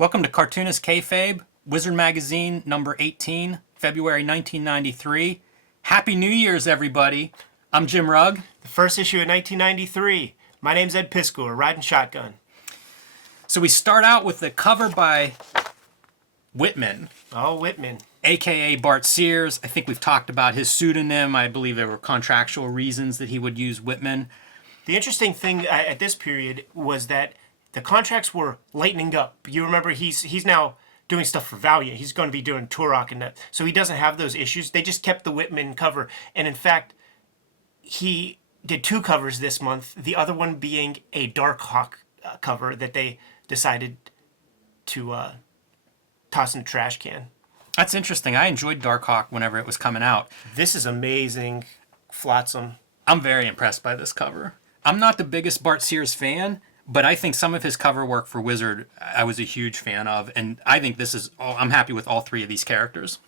Welcome to Cartoonist Kayfabe, Wizard Magazine, number 18, February 1993. Happy New Year's, everybody. I'm Jim Rugg. The first issue of 1993. My name's Ed Piskor, riding shotgun. So we start out with the cover by Whitman. Oh, Whitman. A.K.A. Bart Sears. I think we've talked about his pseudonym. I believe there were contractual reasons that he would use Whitman. The interesting thing at this period was that the contracts were lightening up. You remember he's now doing stuff for Valiant. He's going to be doing Turok and that. So he doesn't have those issues. They just kept the Whitman cover. And in fact, he did two covers this month, the other one being a Dark Hawk cover that they decided to toss in the trash can. That's interesting. I enjoyed Dark Hawk whenever it was coming out. This is amazing. Flotsam. I'm very impressed by this cover. I'm not the biggest Bart Sears fan, but I think some of his cover work for Wizard I was a huge fan of, and I think I'm happy with all three of these characters.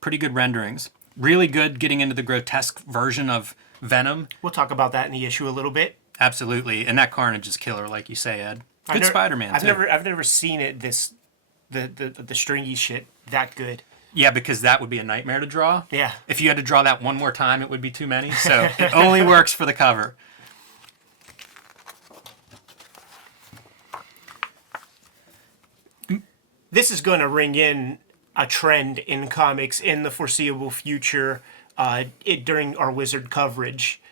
Pretty good renderings. Really good getting into the grotesque version of Venom. We'll talk about that in the issue a little bit. Absolutely, and that Carnage is killer, like you say, Ed. Good Spider-Man, too. I've never seen it the stringy shit that good. Yeah, because that would be a nightmare to draw. Yeah. If you had to draw that one more time, it would be too many. So it only works for the cover. This is going to ring in a trend in comics in the foreseeable future during our Wizard coverage.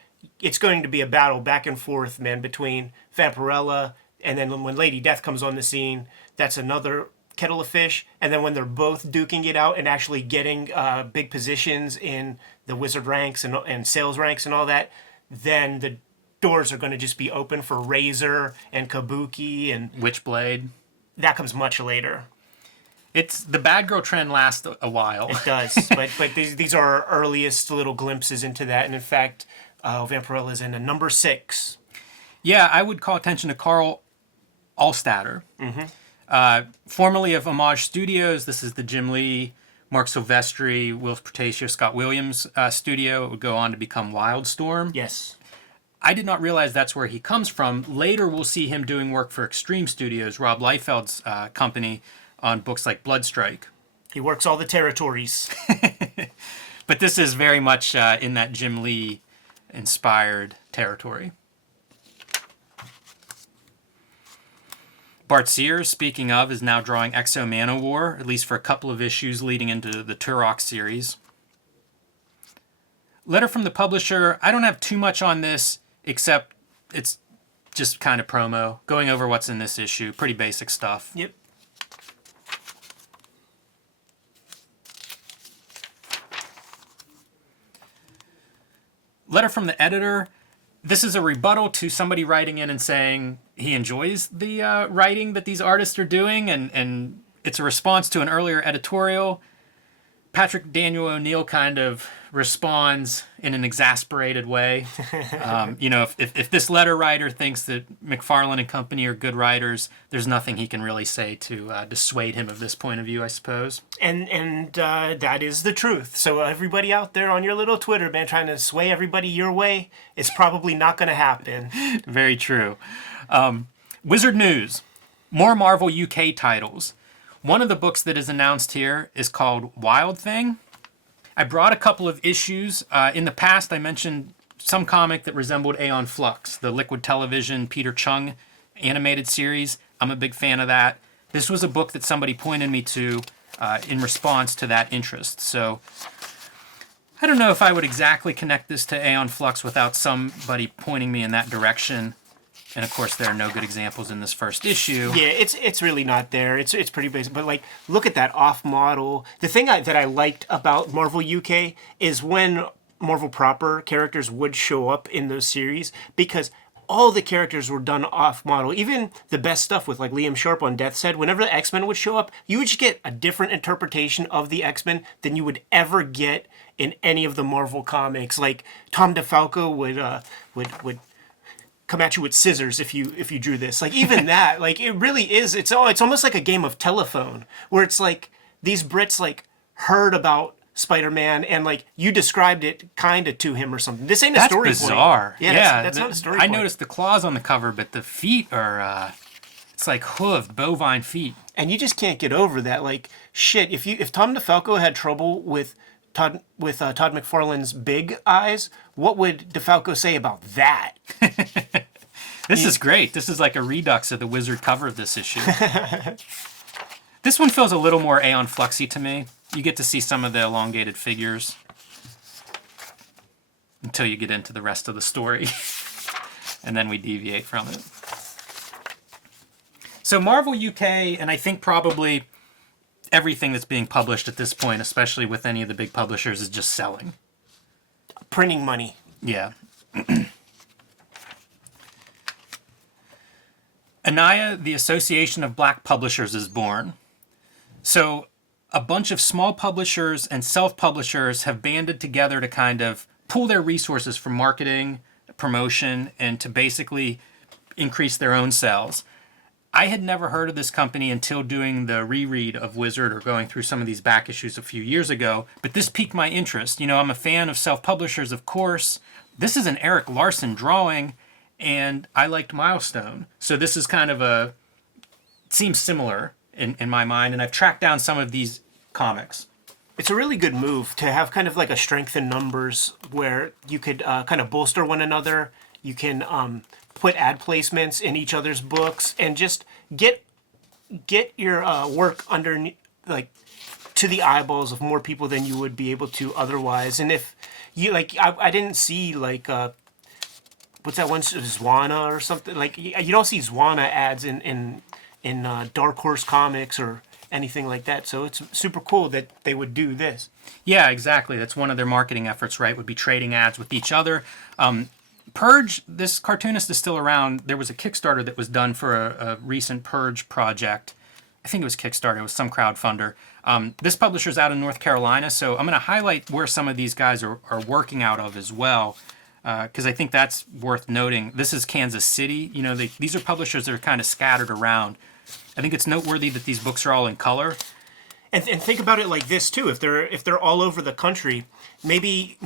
It's going to be a battle back and forth, man, between Vampirella and then when Lady Death comes on the scene, that's another kettle of fish. And then when they're both duking it out and actually getting big positions in the Wizard ranks and sales ranks and all that, then the doors are going to just be open for Razor and Kabuki and Witchblade. That comes much later. It's the bad girl trend lasts a while. It does, but these are our earliest little glimpses into that, and in fact, Vampirella is in a number 6. Yeah, I would call attention to Carl Alstatter. Formerly of Homage Studios, this is the Jim Lee, Mark Silvestri, Will Portacio, Scott Williams studio. It would go on to become Wildstorm. Yes. I did not realize that's where he comes from. Later, we'll see him doing work for Extreme Studios, Rob Liefeld's company, on books like Bloodstrike. He works all the territories. But this is very much in that Jim Lee-inspired territory. Bart Sears, speaking of, is now drawing Exo Manowar, at least for a couple of issues leading into the Turok series. Letter from the publisher. I don't have too much on this, except it's just kind of promo, going over what's in this issue. Pretty basic stuff. Yep. Letter from the editor. This is a rebuttal to somebody writing in and saying he enjoys the writing that these artists are doing, and it's a response to an earlier editorial. Patrick Daniel O'Neill kind of responds in an exasperated way. If this letter writer thinks that McFarlane and company are good writers, there's nothing he can really say to dissuade him of this point of view, I suppose. And that is the truth. So everybody out there on your little Twitter, man, trying to sway everybody your way, it's probably not going to happen. Very true. Wizard News. More Marvel UK titles. One of the books that is announced here is called Wild Thing. I brought a couple of issues. In the past, I mentioned some comic that resembled Aeon Flux, the Liquid Television Peter Chung animated series. I'm a big fan of that. This was a book that somebody pointed me to in response to that interest. So I don't know if I would exactly connect this to Aeon Flux without somebody pointing me in that direction. And of course, there are no good examples in this first issue. Yeah, it's really not there. It's pretty basic. But like, look at that off model. The thing that I liked about Marvel UK is when Marvel proper characters would show up in those series, because all the characters were done off model. Even the best stuff with like Liam Sharp on Death's Head, whenever the X-Men would show up, you would just get a different interpretation of the X-Men than you would ever get in any of the Marvel comics. Like Tom DeFalco would come at you with scissors if you drew this. Like even that, like it really is. It's almost like a game of telephone where it's like these Brits like heard about Spider-Man, and like you described it kind of to him or something. This ain't a story point. That's bizarre. Yeah, that's not a story I point. noticed the claws on the cover, but the feet are, it's like hooved bovine feet. And you just can't get over that. Like, shit, if Tom DeFalco had trouble with Todd McFarlane's big eyes, what would DeFalco say about that? This is great. This is like a redux of the Wizard cover of this issue. This one feels a little more Aeon Fluxy to me. You get to see some of the elongated figures until you get into the rest of the story. And then we deviate from it. So Marvel UK, and I think probably everything that's being published at this point, especially with any of the big publishers, is just selling. Printing money. Yeah. Ania, the Association of Black Publishers, is born. So a bunch of small publishers and self-publishers have banded together to kind of pool their resources for marketing, promotion, and to basically increase their own sales. I had never heard of this company until doing the reread of Wizard or going through some of these back issues a few years ago, but this piqued my interest. You know, I'm a fan of self-publishers, of course. This is an Eric Larson drawing, and I liked Milestone. So this is kind of it seems similar in my mind, and I've tracked down some of these comics. It's a really good move to have kind of like a strength in numbers where you could kind of bolster one another. You can put ad placements in each other's books and just get your work under like to the eyeballs of more people than you would be able to otherwise. And if you like, I didn't see like what's that one, Zwana or something, like you don't see Zwana ads in Dark Horse Comics or anything like that. So it's super cool that they would do this. Yeah, exactly. That's one of their marketing efforts, right? Would be trading ads with each other. Purge, this cartoonist is still around. There was a Kickstarter that was done for a recent Purge project. I think it was Kickstarter. It was some crowdfunder. This publisher's out in North Carolina, so I'm going to highlight where some of these guys are working out of as well, because I think that's worth noting. This is Kansas City. You know, these are publishers that are kind of scattered around. I think it's noteworthy that these books are all in color. And think about it like this too. If they're all over the country, maybe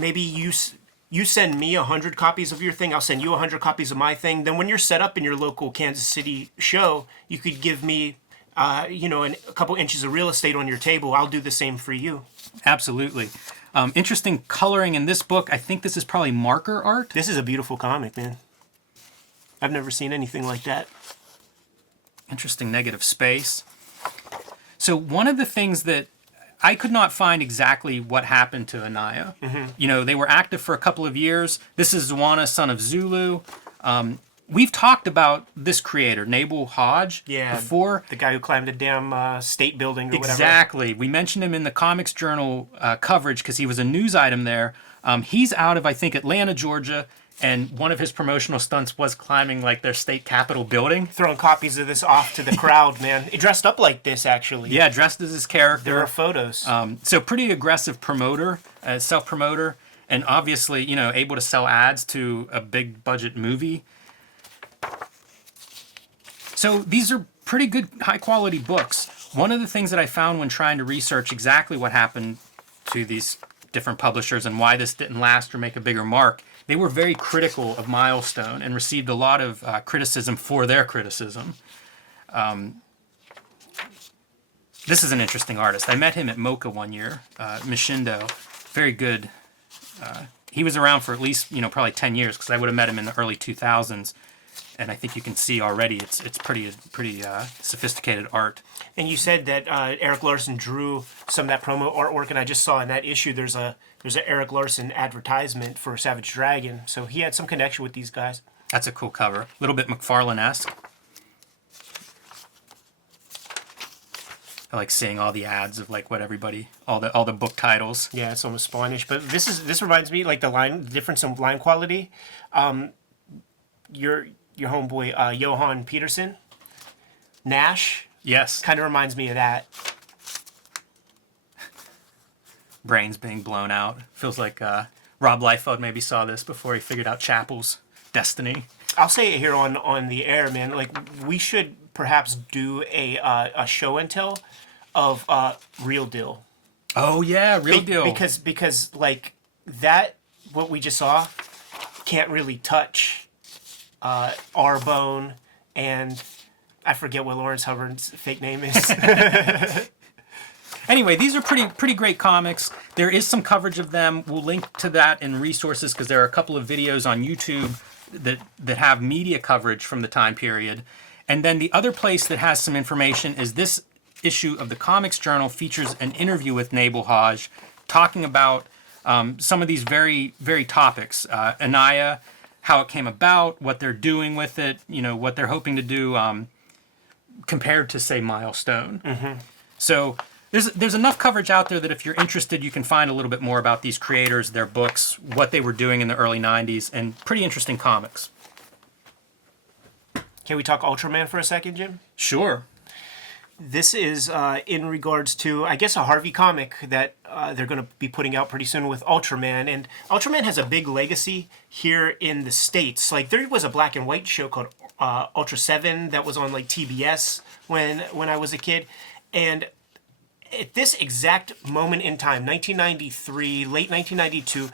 you send me 100 copies of your thing, I'll send you 100 copies of my thing. Then when you're set up in your local Kansas City show, you could give me, a couple inches of real estate on your table. I'll do the same for you. Absolutely. Interesting coloring in this book. I think this is probably marker art. This is a beautiful comic, man. I've never seen anything like that. Interesting negative space. So one of the things that I could not find exactly what happened to Ania. Mm-hmm. You know, they were active for a couple of years. This is Zwana, son of Zulu. We've talked about this creator, Nabal Hodge, before. The guy who climbed a damn state building or whatever. Exactly. We mentioned him in the Comics Journal coverage because he was a news item there. He's out of, I think, Atlanta, Georgia. And one of his promotional stunts was climbing like their state capitol building. Throwing copies of this off to the crowd, man. He dressed up like this, actually. Yeah, dressed as his character. There are photos. So pretty aggressive promoter, self-promoter, and obviously, you know, able to sell ads to a big budget movie. So these are pretty good, high quality books. One of the things that I found when trying to research exactly what happened to these different publishers and why this didn't last or make a bigger mark, they were very critical of Milestone and received a lot of criticism for their criticism. This is an interesting artist. I met him at MoCA one year, Mishindo. Very good. He was around for at least, probably 10 years because I would have met him in the early 2000s. And I think you can see already it's pretty sophisticated art. And you said that Eric Larson drew some of that promo artwork, and I just saw in that issue there's an Eric Larson advertisement for Savage Dragon, so he had some connection with these guys. That's a cool cover, a little bit McFarlane-esque. I like seeing all the ads of like what everybody, all the book titles. Yeah, it's almost Spanish, but this reminds me like the difference in line quality. Your homeboy Johan Peterson, Nash. Yes. Kind of reminds me of that. Brains being blown out. Feels like Rob Liefeld maybe saw this before he figured out Chapel's destiny. I'll say it here on the air, man. Like we should perhaps do a show and tell of Real Deal. Oh yeah, Real Deal. Because like that, what we just saw, can't really touch Arbone and I forget what Lawrence Hubbard's fake name is. Anyway, these are pretty great comics. There is some coverage of them. We'll link to that in resources because there are a couple of videos on YouTube that have media coverage from the time period. And then the other place that has some information is this issue of the Comics Journal features an interview with Nabel Hodge talking about some of these very, very topics. Ania, how it came about, what they're doing with it, what they're hoping to do compared to, say, Milestone. Mm-hmm. So there's enough coverage out there that if you're interested, you can find a little bit more about these creators, their books, what they were doing in the early 90s, and pretty interesting comics. Can we talk Ultraman for a second, Jim? Sure. This is in regards to, I guess, a Harvey comic that they're going to be putting out pretty soon with Ultraman. And Ultraman has a big legacy here in the States. Like, there was a black and white show called Ultra 7 that was on, like, TBS when I was a kid. And at this exact moment in time, 1993, late 1992,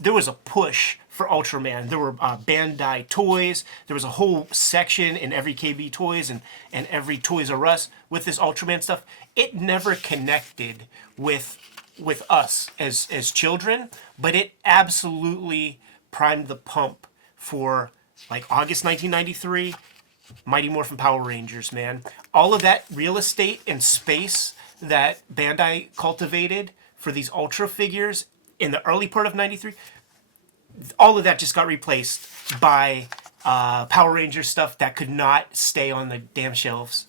there was a push for Ultraman. There were Bandai toys. There was a whole section in every KB Toys and every Toys R Us with this Ultraman stuff. It never connected with us as children, but it absolutely primed the pump for, like, August 1993, Mighty Morphin Power Rangers, man. All of that real estate and space that Bandai cultivated for these Ultra figures in the early part of 93, all of that just got replaced by Power Rangers stuff that could not stay on the damn shelves.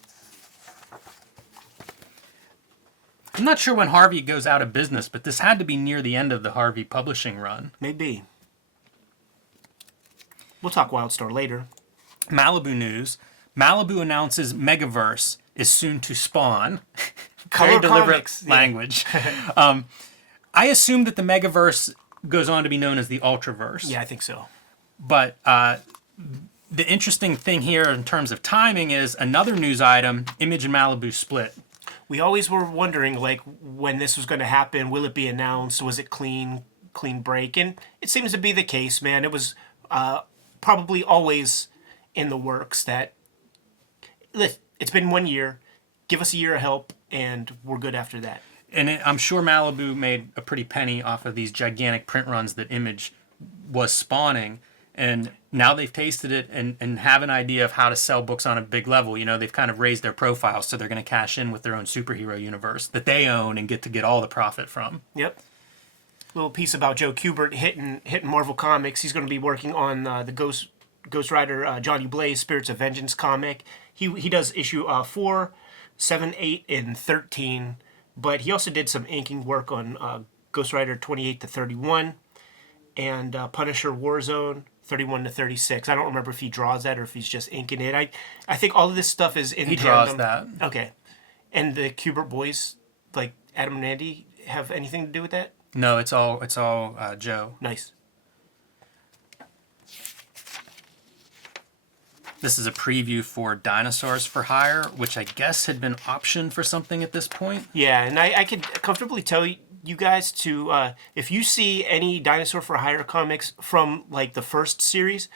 I'm not sure when Harvey goes out of business, but this had to be near the end of the Harvey publishing run. Maybe. We'll talk Wildstar later. Malibu news. Malibu announces Megaverse is soon to spawn. Color Very deliberate comics, language. I assume that the Megaverse goes on to be known as the Ultraverse. Yeah, I think so. But the interesting thing here in terms of timing is another news item, Image and Malibu split. We always were wondering, like, when this was going to happen. Will it be announced? Was it clean break? And it seems to be the case, man. It was probably always in the works that, it's been 1 year. Give us a year of help, and we're good after that. And I'm sure Malibu made a pretty penny off of these gigantic print runs that Image was spawning. And now they've tasted it and have an idea of how to sell books on a big level. They've kind of raised their profile, so they're going to cash in with their own superhero universe that they own and get all the profit from. Yep. Little piece about Joe Kubert hitting Marvel Comics. He's going to be working on the Ghost Rider Johnny Blaze Spirits of Vengeance comic. He does issue 4, 7, 8, and 13. But he also did some inking work on Ghost Rider 28 to 31 and Punisher Warzone 31 to 36. I don't remember if he draws that or if he's just inking it. I think all of this stuff is in He tandem. draws that. Okay. And the Kubert boys, like Adam and Andy, have anything to do with that? No, it's all Joe. Nice. This is a preview for Dinosaurs for Hire, which I guess had been optioned for something at this point. Yeah, and I could comfortably tell you guys to, if you see any Dinosaur for Hire comics from, like, the first series,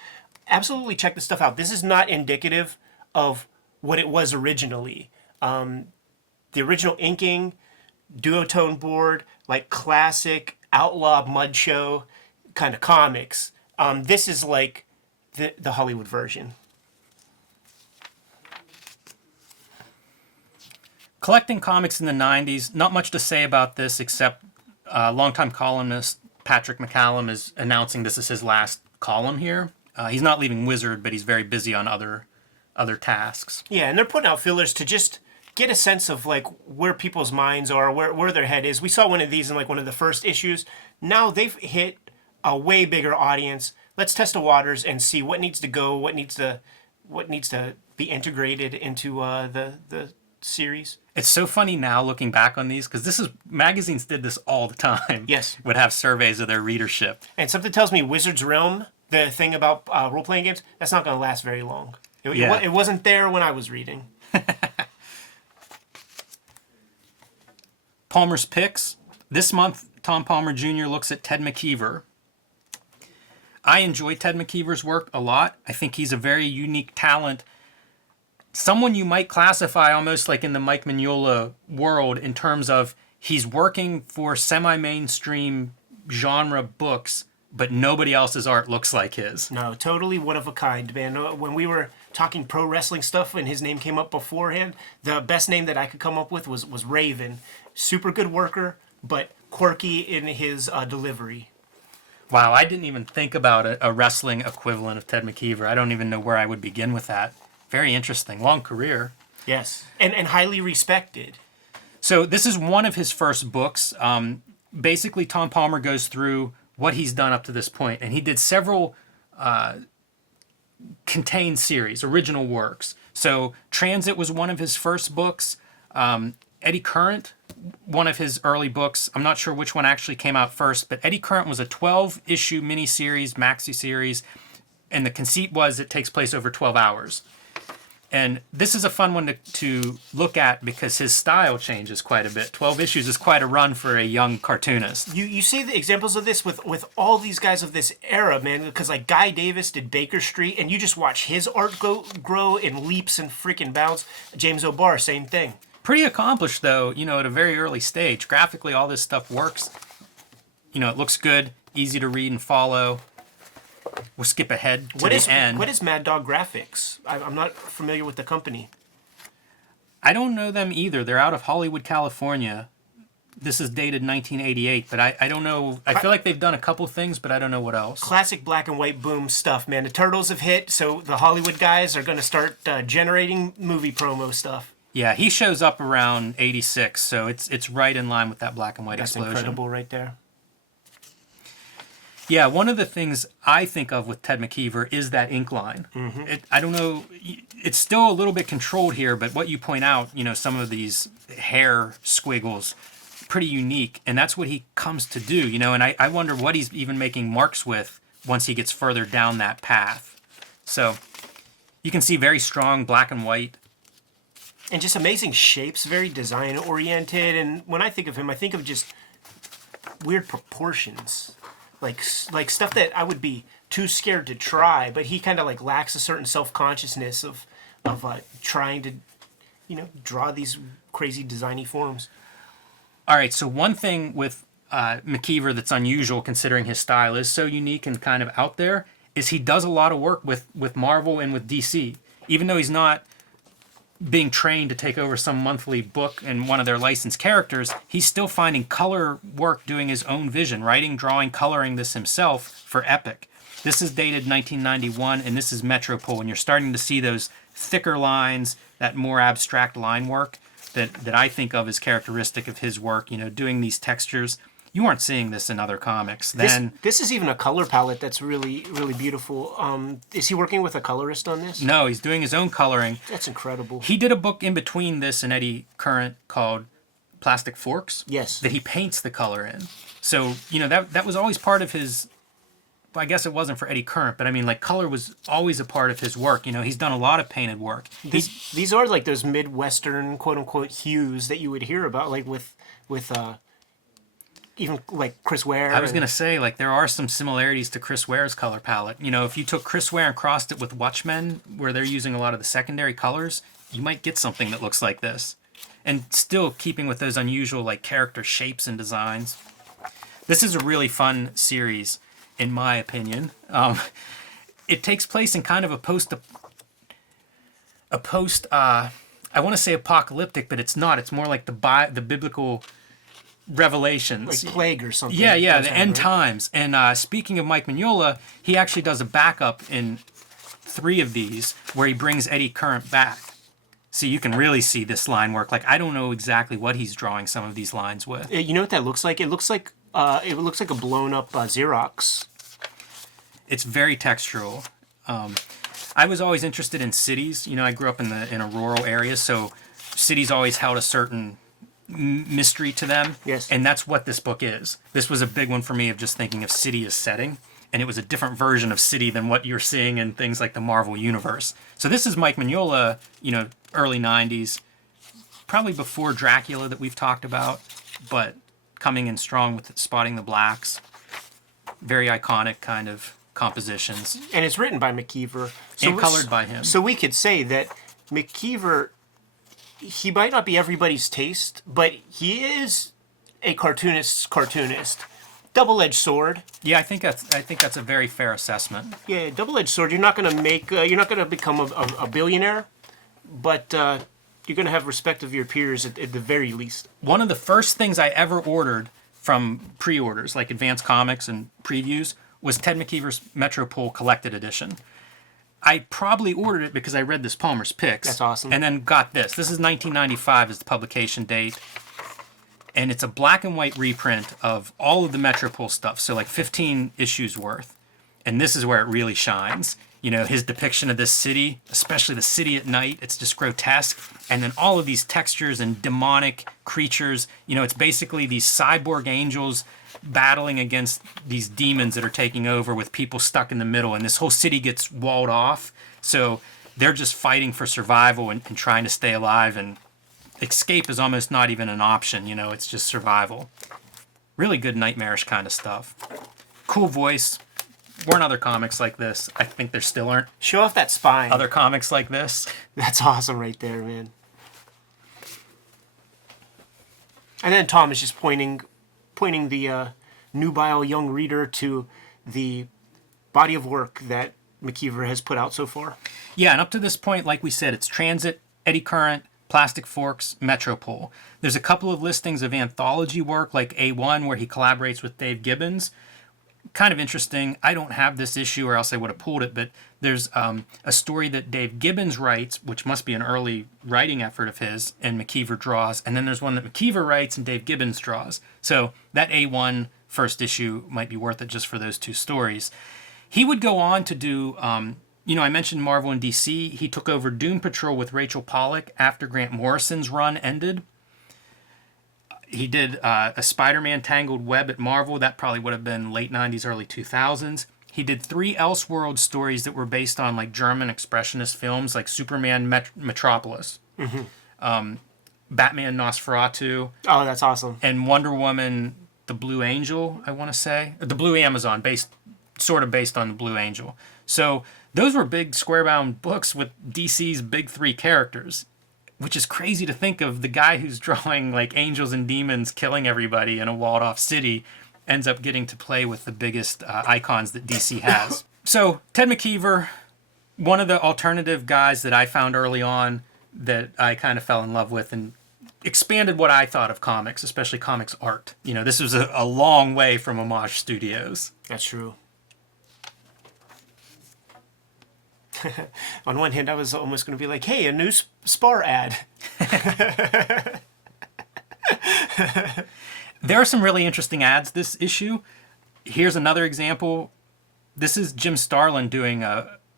absolutely check this stuff out. This is not indicative of what it was originally. The original inking, duotone board, like classic outlaw mud show kind of comics. This is like the Hollywood version. Collecting comics in the 90s, not much to say about this except longtime columnist Patrick McCallum is announcing this is his last column here. He's not leaving Wizard, but he's very busy on other tasks. Yeah, and they're putting out fillers to just get a sense of, like, where people's minds are, where their head is. We saw one of these in, like, one of the first issues. Now they've hit a way bigger audience. Let's test the waters and see what needs to go, what needs to be integrated into the series. It's so funny now looking back on these because magazines did this all the time. Yes. Would have surveys of their readership. And something tells me Wizard's Realm, the thing about role-playing games, that's not going to last very long. It wasn't there when I was reading. Palmer's Picks. This month, Tom Palmer Jr. looks at Ted McKeever. I enjoy Ted McKeever's work a lot. I think he's a very unique talent someone you might classify almost like in the Mike Mignola world in terms of he's working for semi-mainstream genre books, but nobody else's art looks like his. No, totally one of a kind, man. When we were talking pro wrestling stuff and his name came up beforehand, the best name that I could come up with was Raven. Super good worker, but quirky in his delivery. Wow, I didn't even think about a wrestling equivalent of Ted McKeever. I don't even know where I would begin with that. Very interesting. Long career. Yes, and highly respected. So this is one of his first books. Basically, Tom Palmer goes through what he's done up to this point, and he did several contained series, original works. So Transit was one of his first books. Eddy Current, one of his early books. I'm not sure which one actually came out first, but Eddy Current was a 12-issue miniseries, maxi series, and the conceit was it takes place over 12 hours. And this is a fun one to look at because his style changes quite a bit. 12 issues is quite a run for a young cartoonist. You see the examples of this with all these guys of this era, man, because like Guy Davis did Baker Street, and you just watch his art grow in leaps and freaking bounds. James O'Barr, same thing. Pretty accomplished, though, at a very early stage. Graphically, all this stuff works. It looks good, easy to read and follow. We'll skip ahead to the end. What is Mad Dog Graphics? I'm not familiar with the company. I don't know them either. They're out of Hollywood, California. This is dated 1988, but I don't know. I feel like they've done a couple things, but I don't know what else. Classic black and white boom stuff, man. The Turtles have hit, so the Hollywood guys are going to start generating movie promo stuff. Yeah, he shows up around 86, so it's right in line with that black and white explosion. That's incredible right there. Yeah, one of the things I think of with Ted McKeever is that ink line. Mm-hmm. I don't know, it's still a little bit controlled here, but what you point out, some of these hair squiggles, pretty unique, and that's what he comes to do, and I wonder what he's even making marks with once he gets further down that path. So you can see very strong black and white. And just amazing shapes, very design-oriented, and when I think of him, I think of just weird proportions. Like stuff that I would be too scared to try, but he kind of like lacks a certain self-consciousness of trying to, draw these crazy designy forms. All right, so one thing with McKeever that's unusual considering his style is so unique and kind of out there is he does a lot of work with Marvel and with DC. Even though he's not being trained to take over some monthly book and one of their licensed characters, he's still finding color work doing his own vision, writing, drawing, coloring this himself for Epic. This is dated 1991, and this is Metropol, and you're starting to see those thicker lines, that more abstract line work that I think of as characteristic of his work, doing these textures. You aren't seeing this in other comics. This is even a color palette that's really, really beautiful. Is he working with a colorist on this? No, he's doing his own coloring. That's incredible. He did a book in between this and Eddy Current called Plastic Forks. Yes. That he paints the color in. So, that was always part of his... I guess it wasn't for Eddy Current, but I mean, color was always a part of his work. He's done a lot of painted work. These are like those Midwestern, quote-unquote, hues that you would hear about, like with even like Chris Ware. I was going to say, there are some similarities to Chris Ware's color palette. If you took Chris Ware and crossed it with Watchmen, where they're using a lot of the secondary colors, you might get something that looks like this. And still keeping with those unusual, character shapes and designs. This is a really fun series, in my opinion. It takes place in kind of a I want to say apocalyptic, but it's not. It's more like the biblical revelations, like plague or something. Yeah, the end times. And speaking of Mike Mignola, he actually does a backup in 3 of these where he brings Eddy Current back. So you can really see this line work. I don't know exactly what he's drawing some of these lines with. You know what that looks like? It looks like a blown up Xerox. It's very textural. I was always interested in cities. I grew up in a rural area, so cities always held a certain mystery to them. Yes. And that's what this book is. This was a big one for me of just thinking of city as setting, and it was a different version of city than what you're seeing in things like the Marvel Universe. So this is Mike Mignola, early 90s, probably before Dracula that we've talked about, but coming in strong with Spotting the Blacks. Very iconic kind of compositions. And it's written by McKeever. And colored by him. So we could say that McKeever, he might not be everybody's taste, but he is a cartoonist's cartoonist. Double-edged sword. Yeah, I think that's a very fair assessment. Yeah, double-edged sword. You're not going to make. You're not going to become a billionaire, but you're going to have respect of your peers at the very least. One of the first things I ever ordered from pre-orders, like advanced comics and previews, was Ted McKeever's Metropol Collected Edition. I probably ordered it because I read this Palmer's Picks. That's awesome. And then got this. This is 1995 is the publication date. And it's a black and white reprint of all of the Metropol stuff. So like 15 issues worth. And this is where it really shines. You know, his depiction of this city, especially the city at night, it's just grotesque. And then all of these textures and demonic creatures. You know, it's basically these cyborg angels battling against these demons that are taking over with people stuck in the middle. And this whole city gets walled off. So they're just fighting for survival and trying to stay alive. And escape is almost not even an option. You know, it's just survival. Really good nightmarish kind of stuff. Cool voice. Weren't other comics like this. I think there still aren't. Show off that spine. Other comics like this. That's awesome right there, man. And then Tom is just pointing the nubile young reader to the body of work that McKeever has put out so far. Yeah, and up to this point, like we said, it's Transit, Eddy Current, Plastic Forks, Metropol. There's a couple of listings of anthology work like A1 where he collaborates with Dave Gibbons. Kind of interesting. I don't have this issue or else I would have pulled it, but there's a story that Dave Gibbons writes, which must be an early writing effort of his, and McKeever draws. And then there's one that McKeever writes and Dave Gibbons draws. So that A1 first issue might be worth it just for those two stories. He would go on to do, you know, I mentioned Marvel and DC. He took over Doom Patrol with Rachel Pollack after Grant Morrison's run ended. He did a Spider-Man Tangled Web at Marvel. That probably would have been late 90s, early 2000s. He did 3 Elseworld stories that were based on like German expressionist films like Superman Metropolis, Batman Nosferatu. Oh, that's awesome. And Wonder Woman, the Blue Angel, I want to say. The Blue Amazon, sort of based on the Blue Angel. So those were big square-bound books with DC's big 3 characters. Which is crazy to think of. The guy who's drawing like angels and demons killing everybody in a walled-off city ends up getting to play with the biggest icons that DC has. So Ted McKeever, one of the alternative guys that I found early on that I kind of fell in love with and expanded what I thought of comics, especially comics art. You know, this was a long way from Homage Studios. That's true. On one hand, I was almost going to be like, hey, a new Spar ad. There are some really interesting ads this issue. Here's another example. This is Jim Starlin doing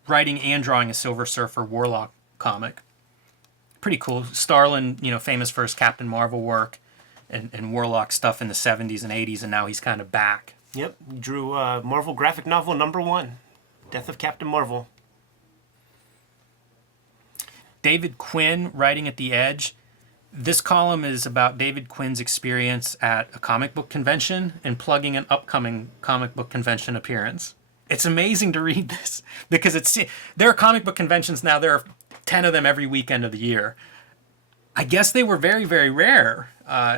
writing and drawing a Silver Surfer Warlock comic. Pretty cool. Starlin, you know, famous for his Captain Marvel work and Warlock stuff in the 70s and 80s, and now he's kind of back. Yep, drew Marvel graphic novel #1, Death of Captain Marvel. David Quinn writing at The Edge. This column is about David Quinn's experience at a comic book convention and plugging an upcoming comic book convention appearance. It's amazing to read this because there are comic book conventions now. There are 10 of them every weekend of the year. I guess they were very, very rare.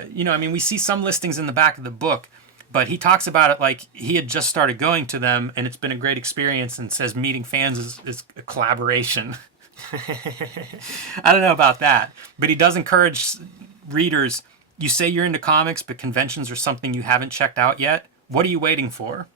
You know, I mean, we see some listings in the back of the book, but he talks about it like he had just started going to them and it's been a great experience and says meeting fans is a collaboration. I don't know about that, but he does encourage readers. You say you're into comics, but conventions are something you haven't checked out yet. What are you waiting for?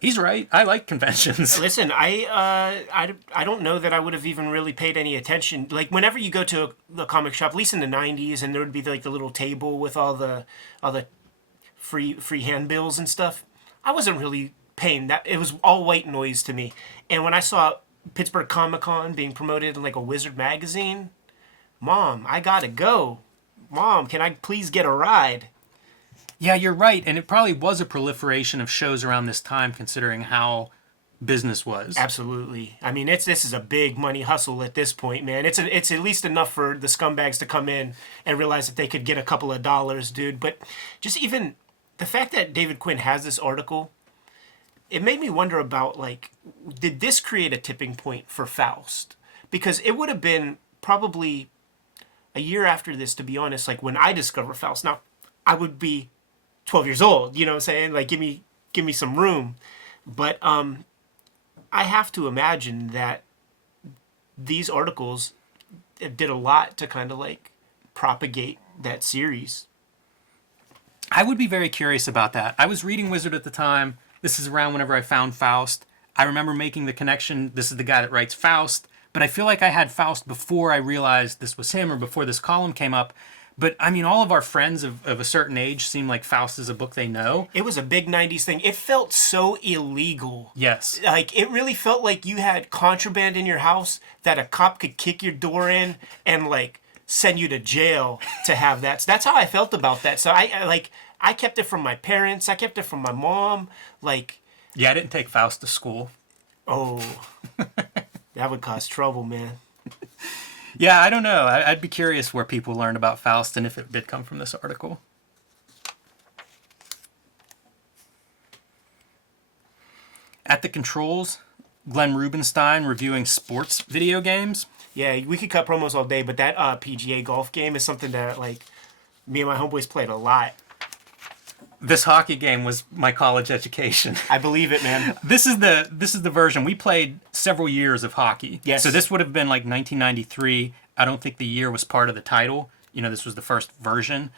He's right. I like conventions. Listen, I don't know that I would have even really paid any attention. Like whenever you go to a comic shop, at least in the '90s, and there would be like the little table with all the free handbills and stuff. I wasn't really paying that. It was all white noise to me. And when I saw Pittsburgh Comic-Con being promoted in like a Wizard magazine, Mom, I gotta go. Mom, can I please get a ride? Yeah, you're right. And it probably was a proliferation of shows around this time, considering how business was. Absolutely. I mean, this is a big money hustle at this point, man. It's at least enough for the scumbags to come in and realize that they could get a couple of dollars, dude. But just even the fact that David Quinn has this article, it made me wonder about, like, did this create a tipping point for Faust? because it would have been probably a year after this, to be honest, like when I discovered Faust. Now, I would be 12 years old, you know what I'm saying? Like, give me some room. But I have to imagine that these articles did a lot to kind of like propagate that series. I would be very curious about that. I was reading Wizard at the time. This is around whenever I found Faust. I remember making the connection, this is the guy that writes Faust, but I feel like I had Faust before I realized this was him or before this column came up. But, I mean, all of our friends of a certain age seem like Faust is a book they know. It was a big 90s thing. It felt so illegal. Yes. Like, it really felt like you had contraband in your house that a cop could kick your door in and, like, send you to jail to have that. So that's how I felt about that. So, I kept it from my parents. I kept it from my mom. Like... Yeah, I didn't take Faust to school. Oh, that would cause trouble, man. Yeah, I don't know. I'd be curious where people learned about Faust and if it did come from this article. At the controls, Glenn Rubenstein reviewing sports video games. Yeah, we could cut promos all day, but that PGA golf game is something that, like, me and my homeboys played a lot. This hockey game was my college education. I believe it, man. This is the version. We played several years of hockey. Yes. So this would have been like 1993. I don't think the year was part of the title. You know, this was the first version.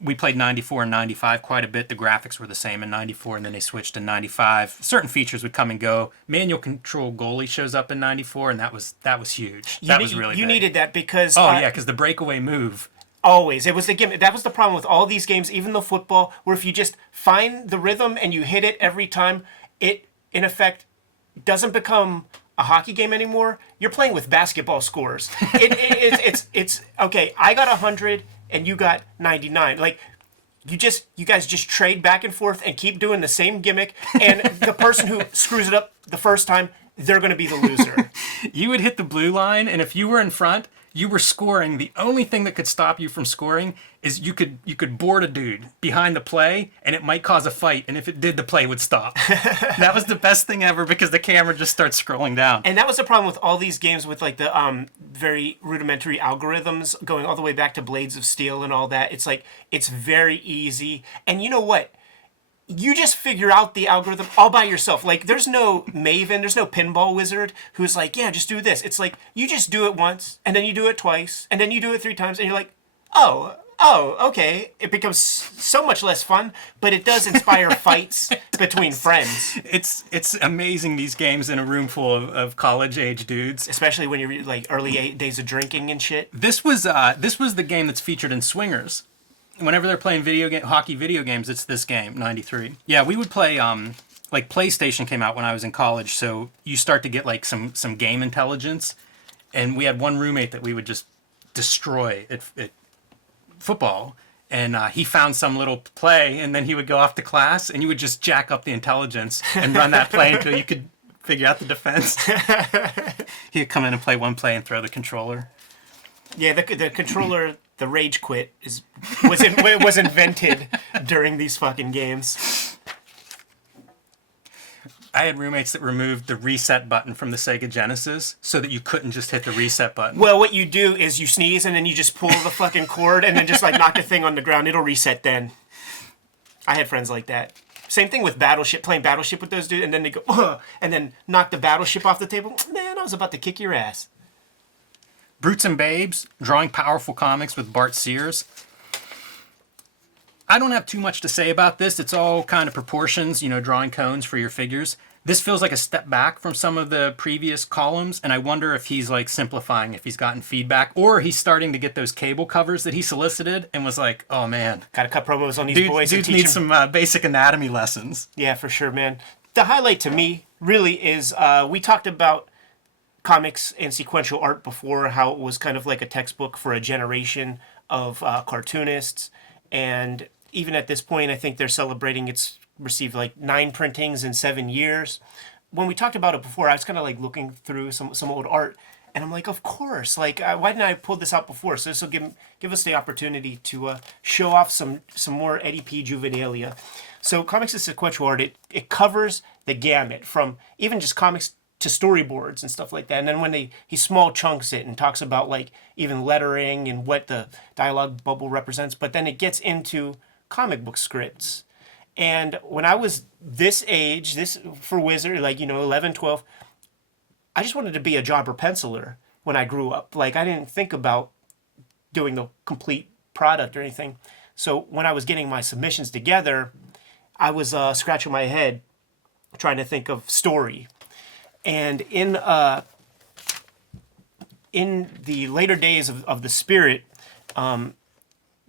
We played 94 and 95 quite a bit. The graphics were the same in 94, and then they switched to 95. Certain features would come and go. Manual control goalie shows up in 94, and that was huge. That was really big. You needed that because... Oh, yeah, because the breakaway move... Always. It was the gimmick. That was the problem with all these games, even the football, where if you just find the rhythm and you hit it every time, it, in effect, doesn't become a hockey game anymore. You're playing with basketball scores. It's okay, I got 100 and you got 99. Like, you guys just trade back and forth and keep doing the same gimmick, and the person who screws it up the first time, they're going to be the loser. You would hit the blue line, and if you were in front... You were scoring. The only thing that could stop you from scoring is you could board a dude behind the play, and it might cause a fight. And if it did, the play would stop. That was the best thing ever because the camera just starts scrolling down. And that was the problem with all these games with like the very rudimentary algorithms going all the way back to Blades of Steel and all that. It's like it's very easy. And you know what? You just figure out the algorithm all by yourself. Like, there's no Maven, there's no pinball wizard who's like, yeah, just do this. It's like, you just do it once, and then you do it twice, and then you do it 3 times, and you're like, oh, okay. It becomes so much less fun, but it does inspire fights between friends. It's amazing, these games in a room full of college-age dudes. Especially when you're, like, early days of drinking and shit. This was the game that's featured in Swingers. Whenever they're playing hockey video games, it's this game, 93. Yeah, we would play, like PlayStation came out when I was in college, so you start to get like some game intelligence, and we had one roommate that we would just destroy at football, and he found some little play, and then he would go off to class, and you would just jack up the intelligence and run that play until you could figure out the defense. He'd come in and play one play and throw the controller. Yeah, the controller... The rage quit was invented during these fucking games. I had roommates that removed the reset button from the Sega Genesis so that you couldn't just hit the reset button. Well, what you do is you sneeze and then you just pull the fucking cord and then just like knock the thing on the ground. It'll reset then. I had friends like that. Same thing with Battleship, playing Battleship with those dudes, and then they go, ugh, and then knock the Battleship off the table. Man, I was about to kick your ass. Brutes and Babes, drawing powerful comics with Bart Sears. I don't have too much to say about this. It's all kind of proportions, drawing cones for your figures. This feels like a step back from some of the previous columns, and I wonder if he's like simplifying, if he's gotten feedback, or he's starting to get those cable covers that he solicited and was like, oh man. Gotta cut promos on these boys. Dudes need some basic anatomy lessons. Yeah, for sure, man. The highlight to me really is, we talked about comics and sequential art before, how it was kind of like a textbook for a generation of cartoonists, and even at this point I think they're celebrating it's received like 9 printings in 7 years. When we talked about it before, I was kind of like looking through some old art, and I'm like, of course, like why didn't I pull this out before? So this will give us the opportunity to show off some more Eddy P juvenilia. So comics and sequential art, it covers the gamut from even just comics to storyboards and stuff like that. And then when he small chunks it and talks about like even lettering and what the dialogue bubble represents, but then it gets into comic book scripts. And when I was this age, this for Wizard, like, 11, 12, I just wanted to be a jobber penciler when I grew up. Like, I didn't think about doing the complete product or anything. So when I was getting my submissions together, I was scratching my head trying to think of story. And in the later days of the Spirit,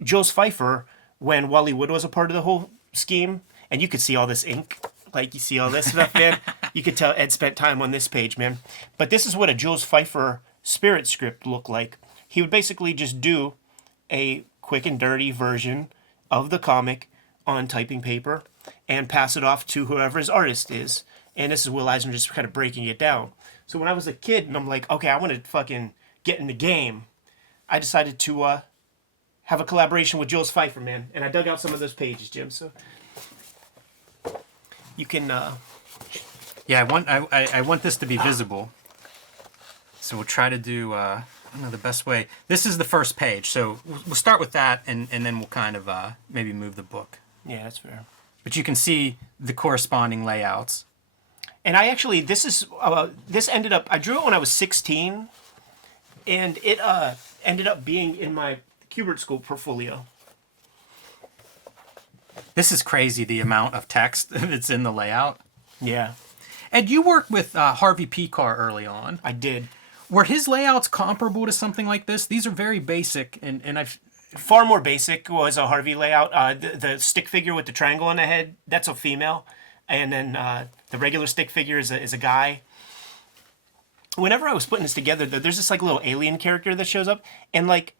Jules Pfeiffer, when Wally Wood was a part of the whole scheme, and you could see all this ink, like you see all this stuff, man. You could tell Ed spent time on this page, man. But this is what a Jules Pfeiffer Spirit script looked like. He would basically just do a quick and dirty version of the comic on typing paper and pass it off to whoever his artist is. And this is Will Eisner just kind of breaking it down. So when I was a kid and I'm like, okay, I want to fucking get in the game, I decided to have a collaboration with Jules Pfeiffer, man. And I dug out some of those pages, Jim. So you can... Yeah, I want this to be visible. So we'll try to do, I don't know the best way. This is the first page. So we'll start with that and then we'll kind of maybe move the book. Yeah, that's fair. But you can see the corresponding layouts. And I actually, this ended up, I drew it when I was 16, and it ended up being in my Kubert School portfolio. This is crazy, the amount of text that's in the layout. Yeah. Ed, you worked with Harvey Piskor early on. I did. Were his layouts comparable to something like this? These are very basic, and I've... Far more basic was a Harvey layout. The stick figure with the triangle on the head, that's a female. And then the regular stick figure is a guy. Whenever I was putting this together, though, there's this like little alien character that shows up. And like,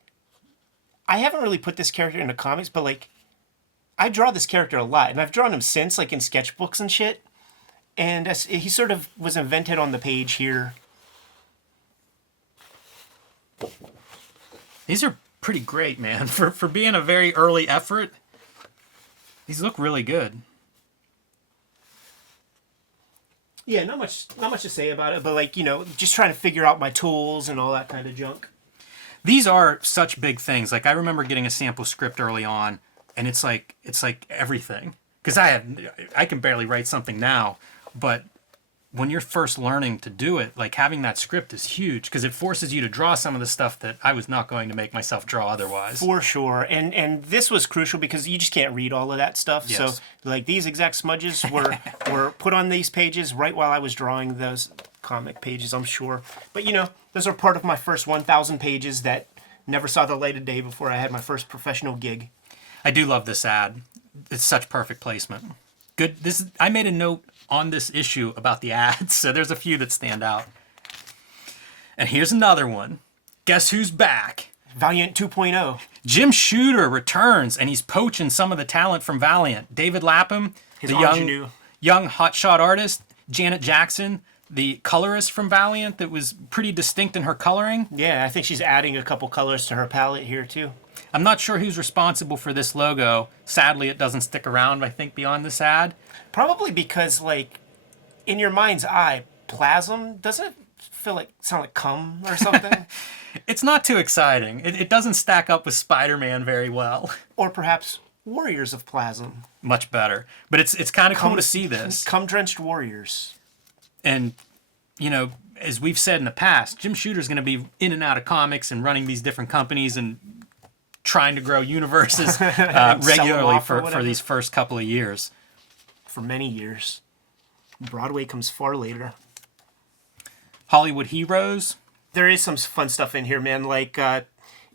I haven't really put this character into comics, but like, I draw this character a lot. And I've drawn him since, like in sketchbooks and shit. And he sort of was invented on the page here. These are pretty great, man. For being a very early effort, these look really good. Yeah, not much to say about it, but like, just trying to figure out my tools and all that kind of junk. These are such big things. Like, I remember getting a sample script early on, and it's like everything. Because I can barely write something now, but when you're first learning to do it, like having that script is huge because it forces you to draw some of the stuff that I was not going to make myself draw otherwise. For sure. And this was crucial because you just can't read all of that stuff. Yes. So like these exact smudges were put on these pages right while I was drawing those comic pages, I'm sure. But those are part of my first 1,000 pages that never saw the light of day before I had my first professional gig. I do love this ad. It's such perfect placement. Good. I made a note on this issue about the ads, so there's a few that stand out. And here's another one. Guess who's back? Valiant 2.0. Jim Shooter returns, and he's poaching some of the talent from Valiant. David Lapham, the young hotshot artist. Janet Jackson, the colorist from Valiant that was pretty distinct in her coloring. Yeah, I think she's adding a couple colors to her palette here, too. I'm not sure who's responsible for this logo. Sadly, it doesn't stick around, I think, beyond this ad. Probably because, like, in your mind's eye, plasm, doesn't it sound like cum or something? It's not too exciting. It doesn't stack up with Spider-Man very well. Or perhaps Warriors of Plasm. Much better. But it's kind of cool to see this. Cum-drenched warriors. And, as we've said in the past, Jim Shooter's going to be in and out of comics and running these different companies and trying to grow universes regularly for these first couple of years. For many years. Broadway comes far later. Hollywood Heroes. There is some fun stuff in here, man. Like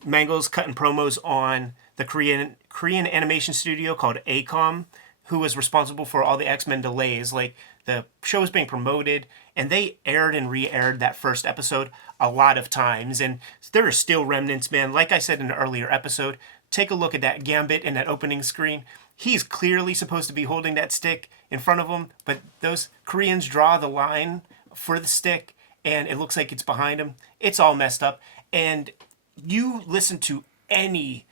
Mango's cutting promos on the Korean animation studio called ACOM, who was responsible for all the X-Men delays. Like, the show was being promoted, and they aired and re-aired that first episode a lot of times. And there are still remnants, man. Like I said in an earlier episode, take a look at that Gambit in that opening screen. He's clearly supposed to be holding that stick in front of him, but those Koreans draw the line for the stick, and it looks like it's behind him. It's all messed up. And you listen to any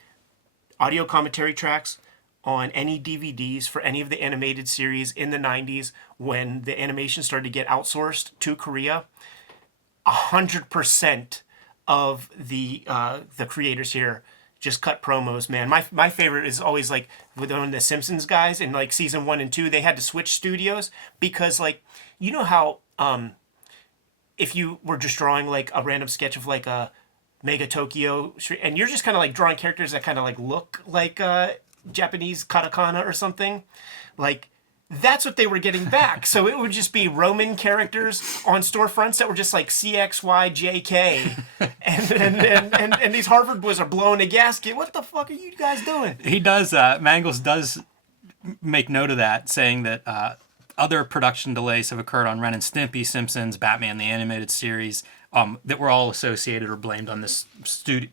audio commentary tracks on any DVDs for any of the animated series in the 90s when the animation started to get outsourced to Korea, 100% of the creators here just cut promos, man. My favorite is always like with one of the Simpsons guys in like season 1 and 2, they had to switch studios because like, you know how if you were just drawing like a random sketch of like a Mega Tokyo and you're just kind of like drawing characters that kind of like look like Japanese katakana or something, like that's what they were getting back. So it would just be Roman characters on storefronts that were just like CXYJK. And these Harvard boys are blowing a gasket. What the fuck are you guys doing? He does, Mangles does make note of that, saying that other production delays have occurred on Ren and Stimpy, Simpsons, Batman, the animated series, that were all associated or blamed on this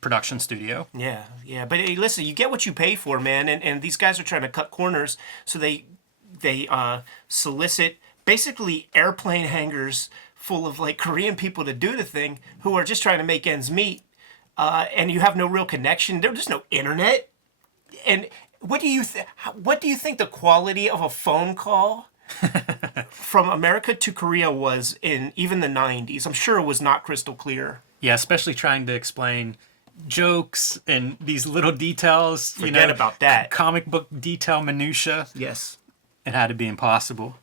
production studio. Yeah. But hey, listen, you get what you pay for, man. And these guys are trying to cut corners, so they solicit basically airplane hangars full of like Korean people to do the thing who are just trying to make ends meet. And you have no real connection. There's just no internet. And what do you think the quality of a phone call from America to Korea was in even the 90s? I'm sure it was not crystal clear. Yeah, especially trying to explain jokes and these little details. Forget about that. Comic book detail minutia. Yes. It had to be impossible.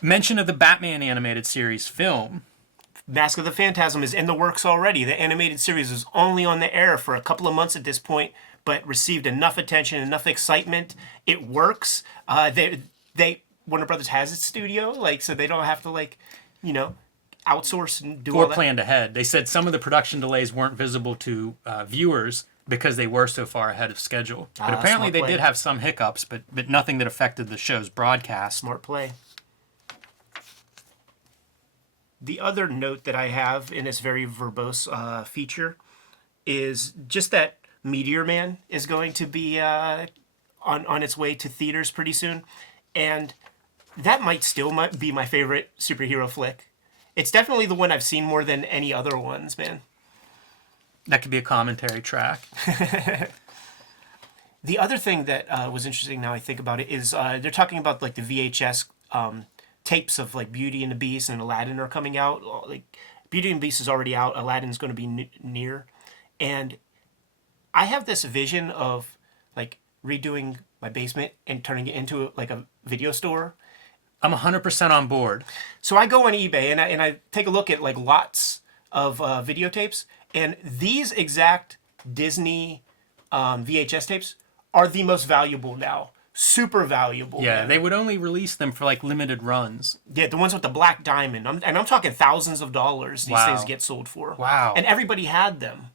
Mention of the Batman animated series film. Mask of the Phantasm is in the works already. The animated series is only on the air for a couple of months at this point, but received enough attention, enough excitement. It works. They Warner Brothers has its studio, like, so they don't have to like, outsource and do all that. Planned ahead. They said some of the production delays weren't visible to viewers because they were so far ahead of schedule. But apparently they did have some hiccups, but nothing that affected the show's broadcast. Smart play. The other note that I have in this very verbose feature is just that Meteor Man is going to be on its way to theaters pretty soon. And that might be my favorite superhero flick. It's definitely the one I've seen more than any other ones, man. That could be a commentary track. The other thing that was interesting now I think about it is they're talking about like the VHS tapes of like Beauty and the Beast and Aladdin are coming out. Like Beauty and the Beast is already out. Aladdin's going to be near. And I have this vision of like redoing my basement and turning it into like a video store. I'm 100% on board. So I go on eBay and I take a look at like lots of videotapes, and these exact Disney VHS tapes are the most valuable now. Super valuable. Yeah, man. they would only release them for like limited runs. Yeah, the ones with the black diamond. I'm talking thousands of dollars these things get sold for. Wow. And everybody had them.